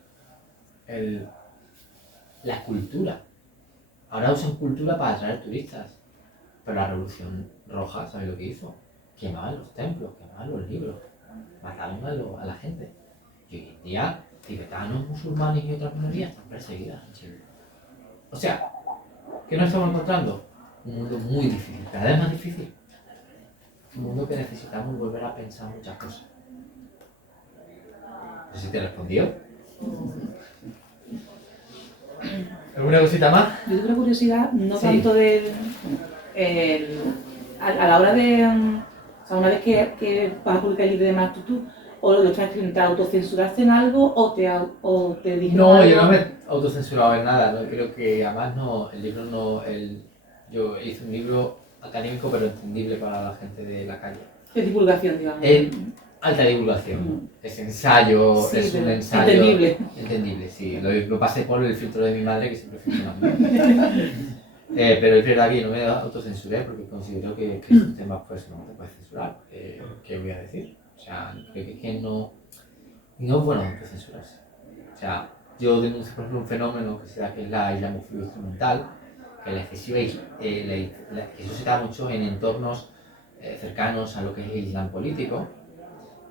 la cultura. Ahora usan cultura para atraer turistas. Pero la Revolución Roja, ¿sabes lo que hizo? Quemaban los templos, quemaban los libros, mataban a la gente. Y hoy en día, tibetanos, musulmanes y otras minorías están perseguidas en Chile. O sea, ¿qué nos estamos encontrando? Un mundo muy difícil, cada vez más difícil. Un mundo que necesitamos volver a pensar muchas cosas. No sé si te he respondido. ¿Alguna cosita más? Yo tengo una curiosidad, no Sí. tanto a la hora de... O sea, una vez que vas a publicar el libro de Mark tú o lo estás escribiendo, ¿te autocensuraste en algo o te dijeron No, algo? yo no me he autocensurado en nada. No creo que, además, no, el libro no... Yo hice un libro académico pero entendible para la gente de la calle. De divulgación, digamos. Es alta divulgación, es ensayo, Sí, es un pero ensayo... entendible. Entendible, sí. Lo pasé por el filtro de mi madre, que siempre funciona bien. Pero es verdad que yo no me autocensuré porque considero que estos temas pues no te puedes censurar. ¿Qué voy a decir? O sea, creo que no es bueno autocensurarse. O sea, yo denuncio por ejemplo un fenómeno que se da, que es la islamofobia instrumental, que la excesiva que eso se da mucho en entornos cercanos a lo que es el islam político,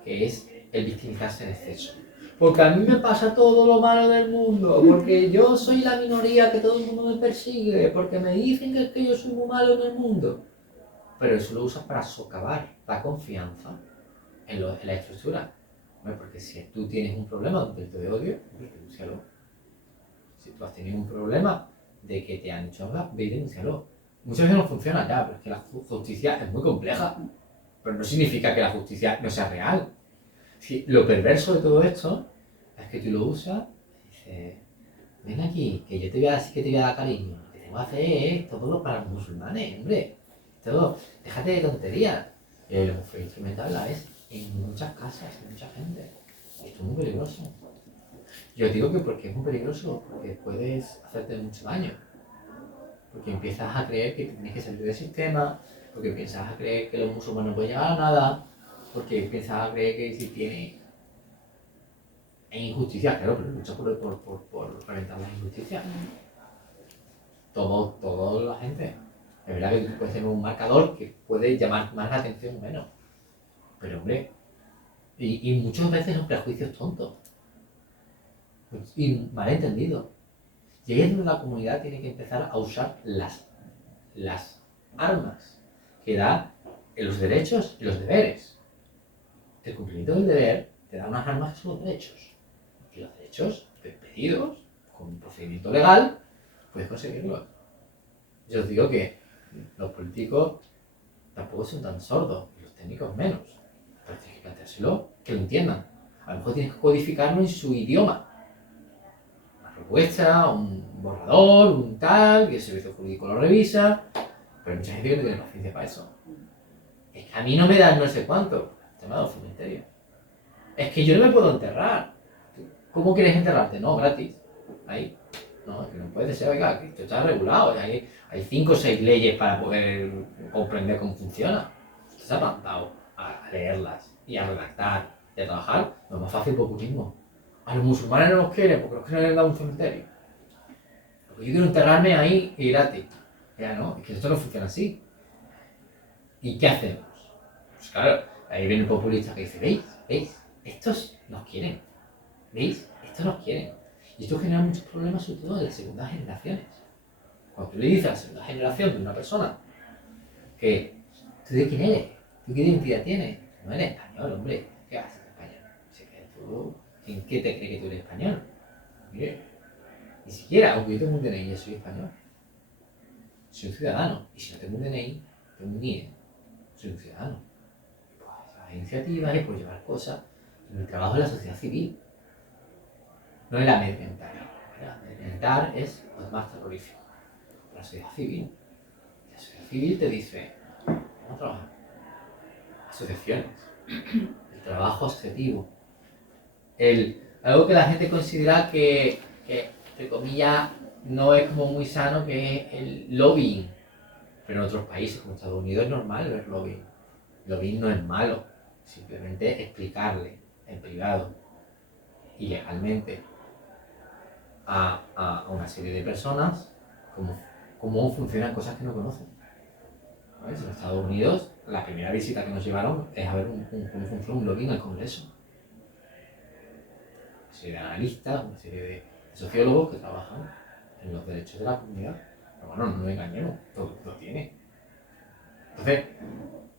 que es el victimizarse en exceso. porque a mí me pasa todo lo malo del mundo, porque yo soy la minoría que todo el mundo me persigue, porque me dicen que es que yo soy muy malo en el mundo. Pero eso lo usas para socavar la confianza en la estructura. Hombre, porque si tú tienes un problema de un delito de odio, denúncialo. Si tú has tenido un problema de que te han hecho algo, ve y denúncialo. Muchas veces no funciona ya, pero es que la justicia es muy compleja. Pero no significa que la justicia no sea real. Sí, lo perverso de todo esto es que tú lo usas y dices, ven aquí, que yo te voy a decir que te voy a dar cariño. Lo que tengo que hacer es todo para los musulmanes, hombre. Todo, déjate de tonterías. Y la homofobia instrumental la ves en muchas casas, en mucha gente. Esto es muy peligroso. Yo digo que porque es muy peligroso, porque puedes hacerte mucho daño. Porque empiezas a creer que tienes que salir del sistema, porque empiezas a creer que los musulmanes no pueden llegar a nada, porque empiezas a creer que si tiene injusticias, claro, pero lucha por reventar las injusticias. Toda la gente. Es verdad que tú puedes tener un marcador que puede llamar más la atención o menos. Pero hombre, y muchas veces son prejuicios tontos. Y malentendidos. Y ahí es donde la comunidad tiene que empezar a usar las armas que da en los derechos y los deberes. El cumplimiento del deber te da unas armas que son los derechos. Y los derechos, pedidos, con un procedimiento legal, puedes conseguirlos. Yo os digo que los políticos tampoco son tan sordos, y los técnicos menos. Pero tienes que planteárselo, que lo entiendan. A lo mejor tienes que codificarlo en su idioma. Una propuesta, un borrador, un tal, que el servicio jurídico lo revisa. Pero hay mucha gente que no tiene paciencia para eso. Es que a mí no me dan no sé cuánto. El tema del cementerio. Es que yo no me puedo enterrar. ¿Cómo quieres enterrarte? No, gratis. Ahí. No, es que no puede ser, oiga, que esto está regulado. Hay 5 o 6 leyes para poder comprender cómo funciona. Usted se ha plantado a leerlas y a redactar y a trabajar. No es más fácil el populismo. A los musulmanes no los quieren porque los que no les dan un cementerio. Porque yo quiero enterrarme ahí y gratis. Ya no, es que esto no funciona así. ¿Y qué hacemos? Pues claro, ahí viene el populista que dice, ¿veis? Estos nos quieren. ¿Veis? Estos nos quieren. Y esto genera muchos problemas, sobre todo en las segundas generaciones. Cuando tú le dices a la segunda generación de una persona que tú de quién eres, tú qué identidad tienes, no eres español, hombre, ¿qué haces en España? ¿Tú en qué te crees que tú eres español? Mire, ni siquiera, aunque yo tengo un DNI, yo soy español. Soy un ciudadano. Y si no tengo un DNI, tengo un NIE, soy un ciudadano. Pues hay iniciativas y puedo llevar cosas. Y mi trabajo es la sociedad civil. No es la amedrentar. Amedrentar es lo más terrorífico. La sociedad civil. La sociedad civil te dice, vamos a trabajar. Asociaciones. El trabajo asociativo. Algo que la gente considera que, entre comillas, no es como muy sano, que es el lobbying. Pero en otros países, como Estados Unidos, es normal ver lobbying. El lobbying no es malo. Simplemente explicarle en privado y legalmente a una serie de personas cómo funcionan cosas que no conocen. ¿Sabes? En Estados Unidos, la primera visita que nos llevaron es a ver cómo funciona un lobbying al Congreso. Una serie de analistas, una serie de sociólogos que trabajan en los derechos de la comunidad. Pero bueno, no nos engañemos, todo lo tiene. Entonces,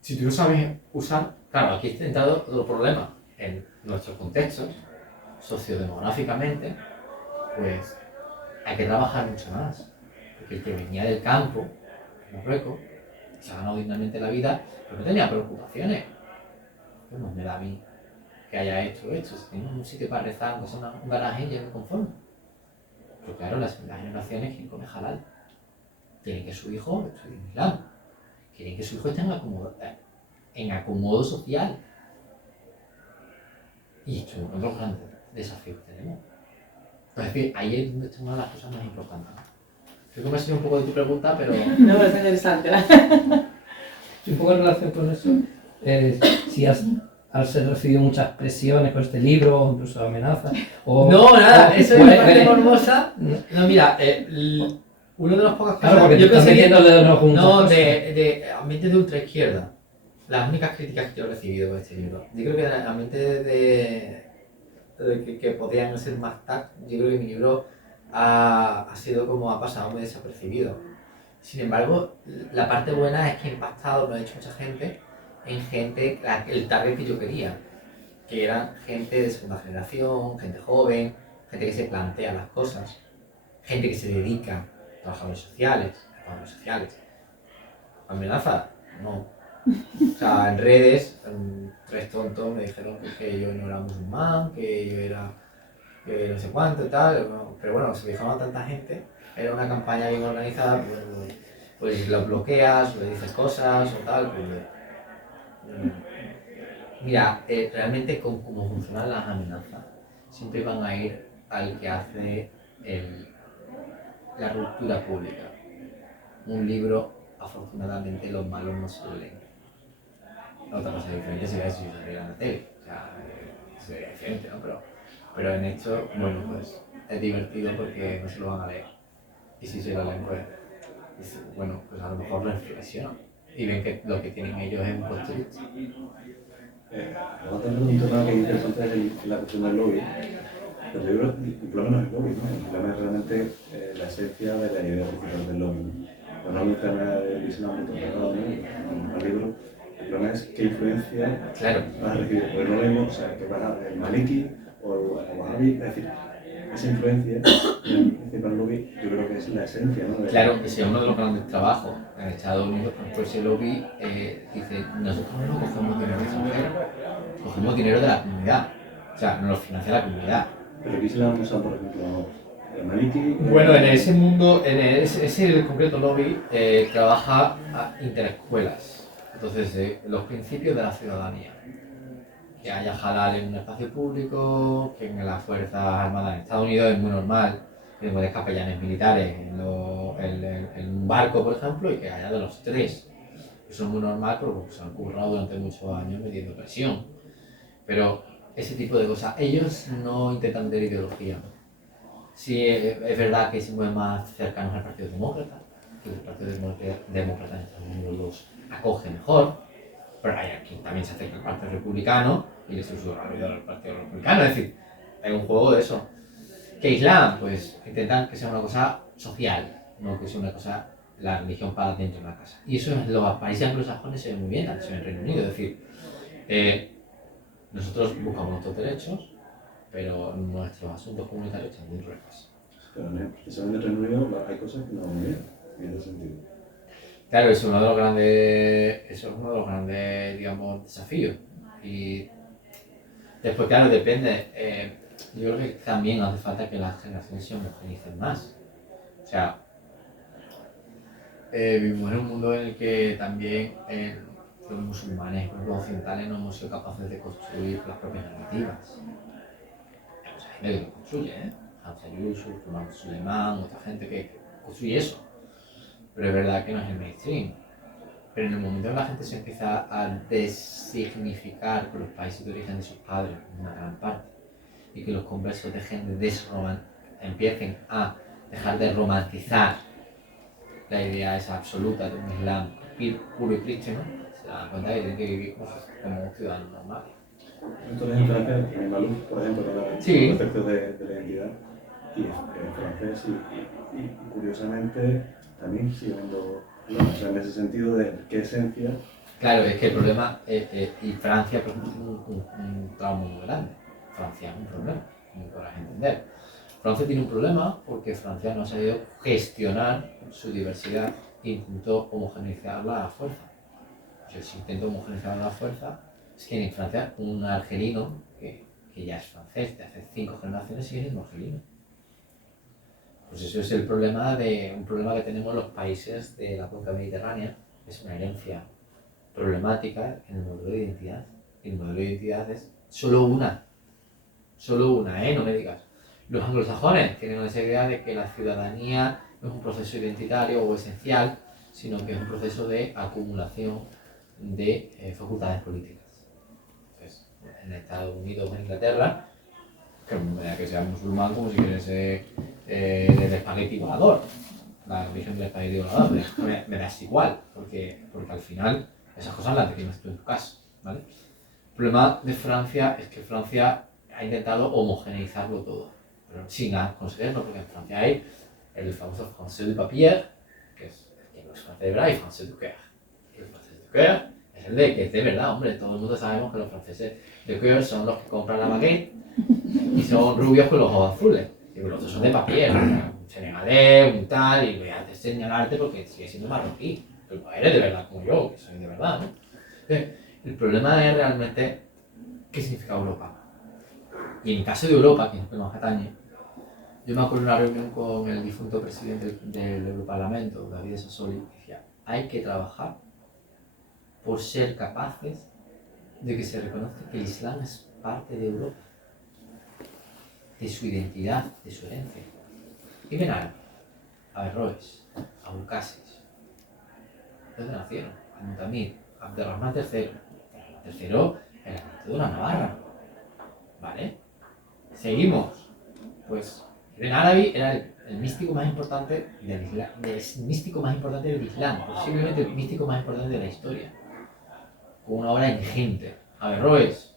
si tú no sabes usar, claro, aquí está entrado otro problema. En nuestros contextos, sociodemográficamente, pues hay que trabajar mucho más. Porque el que venía del campo, en Marruecos, se ha ganado dignamente la vida, pero no tenía preocupaciones. ¿Cómo me da a mí que haya hecho esto? Si tenemos un sitio para rezar, aunque sea un garaje, ya me conformo. Pero claro, las generaciones quieren comer halal. Quieren que su hijo estudie en Islam. Quieren que su hijo esté en acomodo social. Y esto es uno de los grandes desafíos que tenemos. Es decir, ahí es donde está una de las cosas más importantes. Creo que me ha sido un poco de tu pregunta, pero... No, pero es interesante. Un poco en relación con eso, si has recibido muchas presiones con este libro, o incluso amenazas, o... No, nada, eso es la parte morbosa. No, mira, uno de los pocos casos... Claro, porque yo estás metiendo de los juntos. No, de ambientes de ultraizquierda. Las únicas críticas que yo he recibido con este libro. Yo creo que el ambiente de que podían ser más tal, yo creo que mi libro ha sido como ha pasado muy desapercibido. Sin embargo, la parte buena es que he impactado, lo ha dicho mucha gente, en gente, el target que yo quería, que eran gente de segunda generación, gente joven, gente que se plantea las cosas, gente que se dedica a trabajadores sociales. ¿Amenaza? No. O sea, en redes, 3 tontos me dijeron que yo no era musulmán, que yo era que no sé cuánto y tal, pero bueno, se fijaban tanta gente, era una campaña bien organizada, pues lo bloqueas, le dices cosas o tal, mira, realmente cómo funcionan las amenazas, siempre van a ir al que hace la ruptura pública. Un libro, afortunadamente, los malos no se lo leen. Otra cosa diferente sería si saliera en la tele, o sea, sería diferente, ¿no? Pero en esto, bueno, pues es divertido porque no se lo van a leer. Y si se lo leen, pues, bueno, pues a lo mejor reflexionan y ven que lo que tienen ellos es un constructo. Luego también un tema que es interesante es la cuestión del lobby. Pero yo creo que el problema no es el lobby, ¿no? El problema es realmente la esencia de la idea principal del lobby. Cuando hablo del tema del Islam muy tratado, ¿no? En el libro, el problema es qué influencia vas a recibir. Porque no leemos, o sea, que vas a el Maliki o el Wahhabi, es decir, esa influencia del principal lobby, yo creo que es la esencia, ¿no? Claro, ese es uno de los grandes trabajos en Estados Unidos, por ese lobby dice, nosotros no cogemos dinero extranjero, cogemos dinero de la comunidad, o sea, nos lo financia la comunidad. Pero aquí se la han usado, por ejemplo, el Maliki. Bueno, en ese mundo, en ese concreto lobby, trabaja a interescuelas, entonces los principios de la ciudadanía. Que haya halal en un espacio público, que en las Fuerzas Armadas en Estados Unidos es muy normal que tengas capellanes militares en un barco, por ejemplo, y que haya de los 3. Eso es muy normal porque se han currado durante muchos años metiendo presión. Pero ese tipo de cosas, ellos no intentan meter ideología. Sí, es verdad que se mueven más cercanos al Partido Demócrata, que el Partido Demócrata en Estados Unidos los acoge mejor. Pero hay aquí también se acerca al Partido Republicano y les susurra al oído al Partido Republicano. Es decir, hay un juego de eso. Que Islam, pues intentan que sea una cosa social, no que sea una cosa, la religión para dentro de la casa. Y eso en los países anglosajones se ve muy bien, se ve en el Reino Unido. Es decir, nosotros buscamos nuestros derechos, pero nuestros asuntos comunitarios están muy reglas. Pero precisamente en el Reino Unido hay cosas que no van muy bien, en ese sentido. Claro, eso es uno de los grandes, digamos, desafíos. Y después, claro, depende. Yo creo que también hace falta que las generaciones se homogeneicen más. O sea, vivimos en un mundo en el que también los musulmanes, los occidentales, no hemos sido capaces de construir las propias narrativas. Hay mucha gente que lo construye, Hamza Yusuf, Omar Suleiman, otra gente que construye eso. Pero es verdad que no es el mainstream. Pero en el momento en que la gente se empieza a designificar por los países de origen de sus padres, una gran parte, y que los conversos empiecen a dejar de romantizar la idea esa absoluta de un Islam puro y prístino, se dan cuenta que tienen que vivir como un ciudadano normal. Entonces en Francia, en Maluf, por ejemplo, Sí. el concepto de la identidad, y en francés, y curiosamente también sigue habiendo, o sea, en ese sentido de qué esencia. Claro, es que el problema, y Francia, por ejemplo, tiene un trauma muy grande. Francia es un problema, como podrás entender. Francia tiene un problema porque Francia no ha sabido gestionar su diversidad e intentó homogeneizarla a la fuerza. Si se intenta homogeneizar a la fuerza, es que en Francia un argelino, que ya es francés, de hace 5 generaciones sigue siendo argelino. Pues eso es un problema que tenemos los países de la cuenca mediterránea, es una herencia problemática en el modelo de identidad. Y el modelo de identidad es solo una, no me digas. Los anglosajones tienen esa idea de que la ciudadanía no es un proceso identitario o esencial, sino que es un proceso de acumulación de facultades políticas. Entonces, en Estados Unidos o en Inglaterra, que me da que sea musulmán como si quieres ser del espagueti volador, la religión del espagueti volador, me das igual, porque al final esas cosas las defines tú en tu casa, ¿vale? El problema de Francia es que Francia ha intentado homogeneizarlo todo, pero sin conseguirlo, porque en Francia hay el famoso français de papier, que no es francés de verdad, y français du cœur. El francés du cœur es el de que es de verdad, hombre, todo el mundo sabemos que los franceses de cœur son los que compran la baguette y son rubios con los ojos azules, y los otros son de papier, un senegalés, un tal, y voy a señalarte porque sigue siendo marroquí, pero no eres de verdad como yo, que soy de verdad, ¿no? Entonces, el problema es realmente qué significa Europa. Y en el caso de Europa, que es lo que nos atañe, yo me acuerdo de una reunión con el difunto presidente del Europarlamento, David Sassoli, que decía, hay que trabajar por ser capaces de que se reconozca que el Islam es parte de Europa, de su identidad, de su herencia. Y ven a Averroes, a Bucasis, ¿dónde nacieron? A Mutamid, a Abderrahmán III. Abderrahmán III, el amigo de la Navarra. ¿Vale? Seguimos. Pues Ibn Arabi era el místico más importante del Islam, el místico más importante del Islam, posiblemente el místico más importante de la historia, con una obra ingente. Averroes.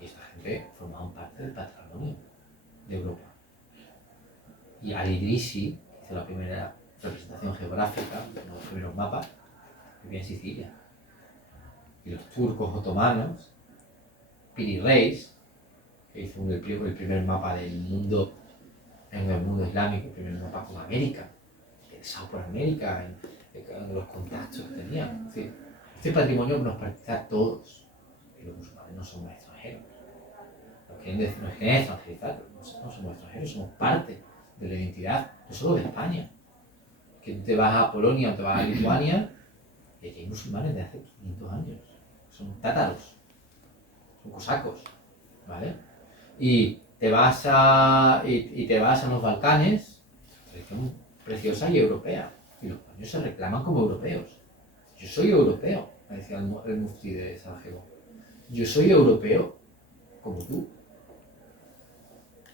Y esta gente formaban parte del patrimonio de Europa. Y Al-Idrisi, que hizo la primera representación geográfica, uno de los primeros mapas, vivía en Sicilia. Y los turcos otomanos, Piri Reis, que hizo el primer mapa del mundo, en el mundo islámico, el primer mapa con América, pensado por América, en los contactos que tenían. Es decir, este patrimonio nos pertenece a todos, y los musulmanes no somos extranjeros. Nos quieren extranjerizar, pero no somos extranjeros, somos parte de la identidad, no solo de España. Que tú te vas a Polonia o te vas a Lituania, y allí hay musulmanes de hace 500 años. Son tátaros, son cosacos, ¿vale? Y te vas a los Balcanes, tradición preciosa y europea. Y los españoles se reclaman como europeos. Yo soy europeo, me decía el mufti de Sarajevo. Yo soy europeo, como tú.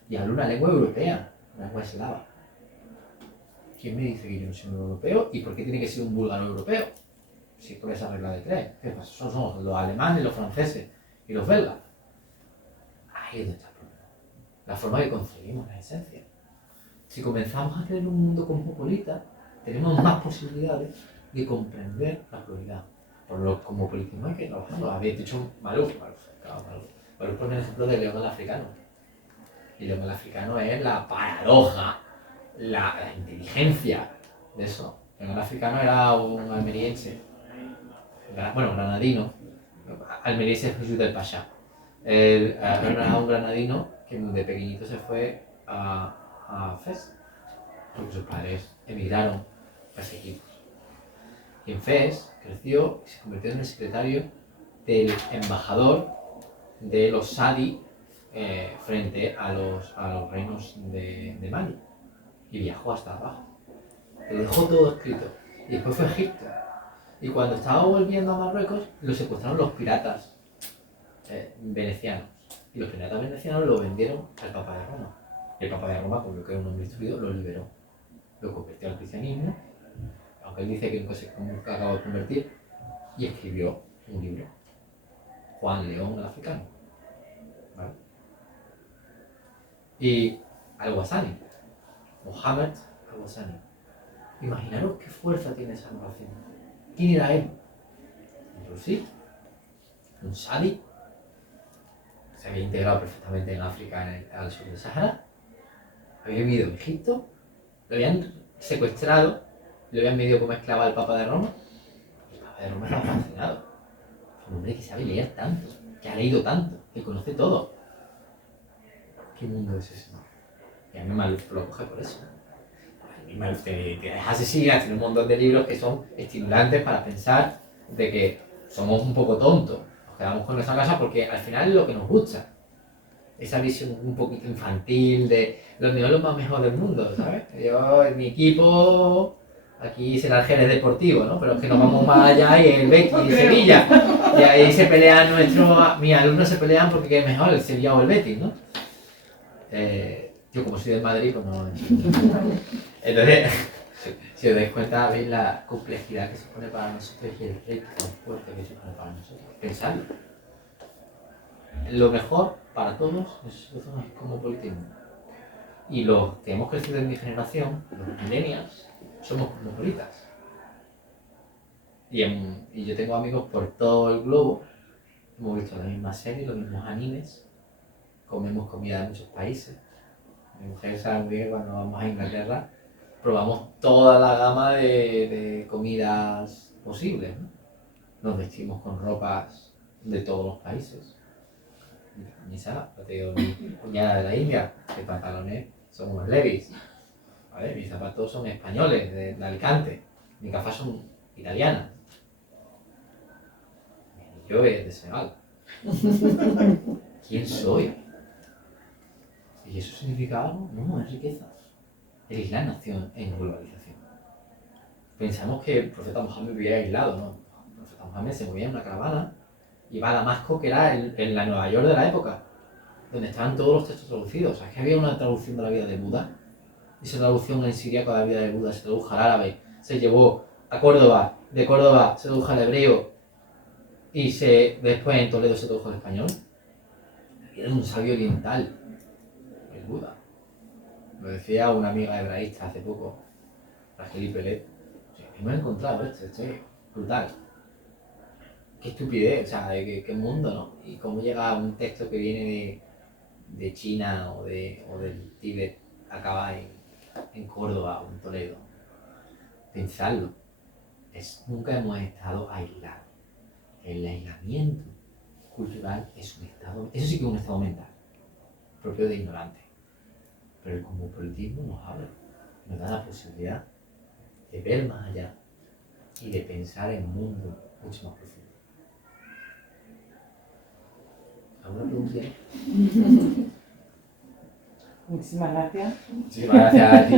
Y hablo una lengua europea, una lengua eslava. ¿Quién me dice que yo no soy un europeo? ¿Y por qué tiene que ser un búlgaro europeo? Si es por esa regla de tres. ¿Qué pasa? Somos los alemanes, los franceses y los belgas. Ahí es donde está el problema. La forma que concebimos la esencia. Si comenzamos a tener un mundo cosmopolita, tenemos más posibilidades de comprender la pluralidad. Por lo como politismo hay que trabajarlo. Habéis dicho Maluf pone el ejemplo del león africano. Y el león africano es la paradoja, la inteligencia de eso. El león africano era un almeriense, granadino. Almeriense es Jesús del Pasha. Era un granadino que de pequeñito se fue a Fez, porque sus padres emigraron perseguidos. Y en Fez creció y se convirtió en el secretario del embajador de los Sadi frente a los reinos de Mali. Y viajó hasta abajo. Lo dejó todo escrito. Y después fue a Egipto. Y cuando estaba volviendo a Marruecos, lo secuestraron los piratas venecianos. Y los piratas venecianos lo vendieron al Papa de Roma. Y el Papa de Roma, como que era un hombre instruido, lo liberó. Lo convirtió al cristianismo, aunque él dice que nunca acabó de convertir, y escribió un libro, Juan León el Africano. ¿Vale? Y Al-Ghazali, Mohammed Al-Ghazali. Imaginaros qué fuerza tiene esa narración. ¿Quién era él? Un rusí, un sadi, se había integrado perfectamente en África, al sur del Sahara, había vivido en Egipto, lo habían secuestrado, lo habían vendido como esclavo al Papa de Roma. El Papa de Roma estaba fascinado. Es un hombre que sabe leer tanto, que ha leído tanto, que conoce todo. ¿Qué mundo es ese? Y a mí Maluf lo coge por eso. A mí Maluf te deja asesinar, tiene un montón de libros que son estimulantes para pensar de que somos un poco tontos. Nos quedamos con nuestra casa porque al final es lo que nos gusta. Esa visión un poquito infantil de los niveles más mejores del mundo, ¿sabes? Yo, en mi equipo, aquí será el Jerez Deportivo, ¿no? Pero es que nos vamos más allá y el Betis y Sevilla. Y ahí se pelean mis alumnos se pelean porque qué es mejor, el Sevilla o el Betis, ¿no? Yo como soy del Madrid, pues no. Entonces, si os dais cuenta, veis la complejidad que se pone para nosotros y el reto tan fuerte que se pone para nosotros. Pensadlo. lo mejor para todos es el cosmopolitismo. Y los que hemos crecido en mi generación, los millennials, somos cosmopolitas. Y yo tengo amigos por todo el globo, hemos visto las mismas series, los mismos animes, comemos comida de muchos países. Mi mujer sabe muy bien que cuando vamos a Inglaterra probamos toda la gama de comidas posibles, ¿no? Nos vestimos con ropas de todos los países. Mi camisa, la tengo mi cuñada de la India, de pantalones son unos Levi's. ¿Vale? Mis zapatos son españoles, de Alicante. Mis gafas son italianas. Yo es de Senegal. ¿Quién soy? ¿Y eso significa algo? No, es riqueza. El Islam nació en globalización. Pensamos que el profeta Mohammed vivía aislado, ¿no? El profeta Mohammed se movía en una caravana, iba a Damasco, que era en la Nueva York de la época, donde estaban todos los textos traducidos. ¿Sabes que había una traducción de la vida de Buda? Esa traducción en siríaco de la vida de Buda se tradujo al árabe, se llevó a Córdoba, de Córdoba se tradujo al hebreo y después en Toledo se tradujo al español. Era un sabio oriental, el Buda. Lo decía una amiga hebraísta hace poco, Racheli Pelet. Hemos encontrado esto es brutal. Qué estupidez, o sea, qué mundo, ¿no? Y cómo llega un texto que viene de China o del Tíbet, acaba en Córdoba o en Toledo. Pensadlo. Nunca hemos estado aislados. El aislamiento cultural es un estado, eso sí que es un estado mental, propio de ignorante. Pero el cosmopolitismo nos abre, nos da la posibilidad de ver más allá y de pensar en un mundo mucho más profundo. ¿Alguna pregunta? Muchísimas gracias. Muchísimas gracias a ti.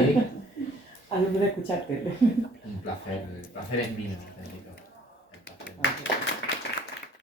A mí por escucharte. Un placer, el placer es mío.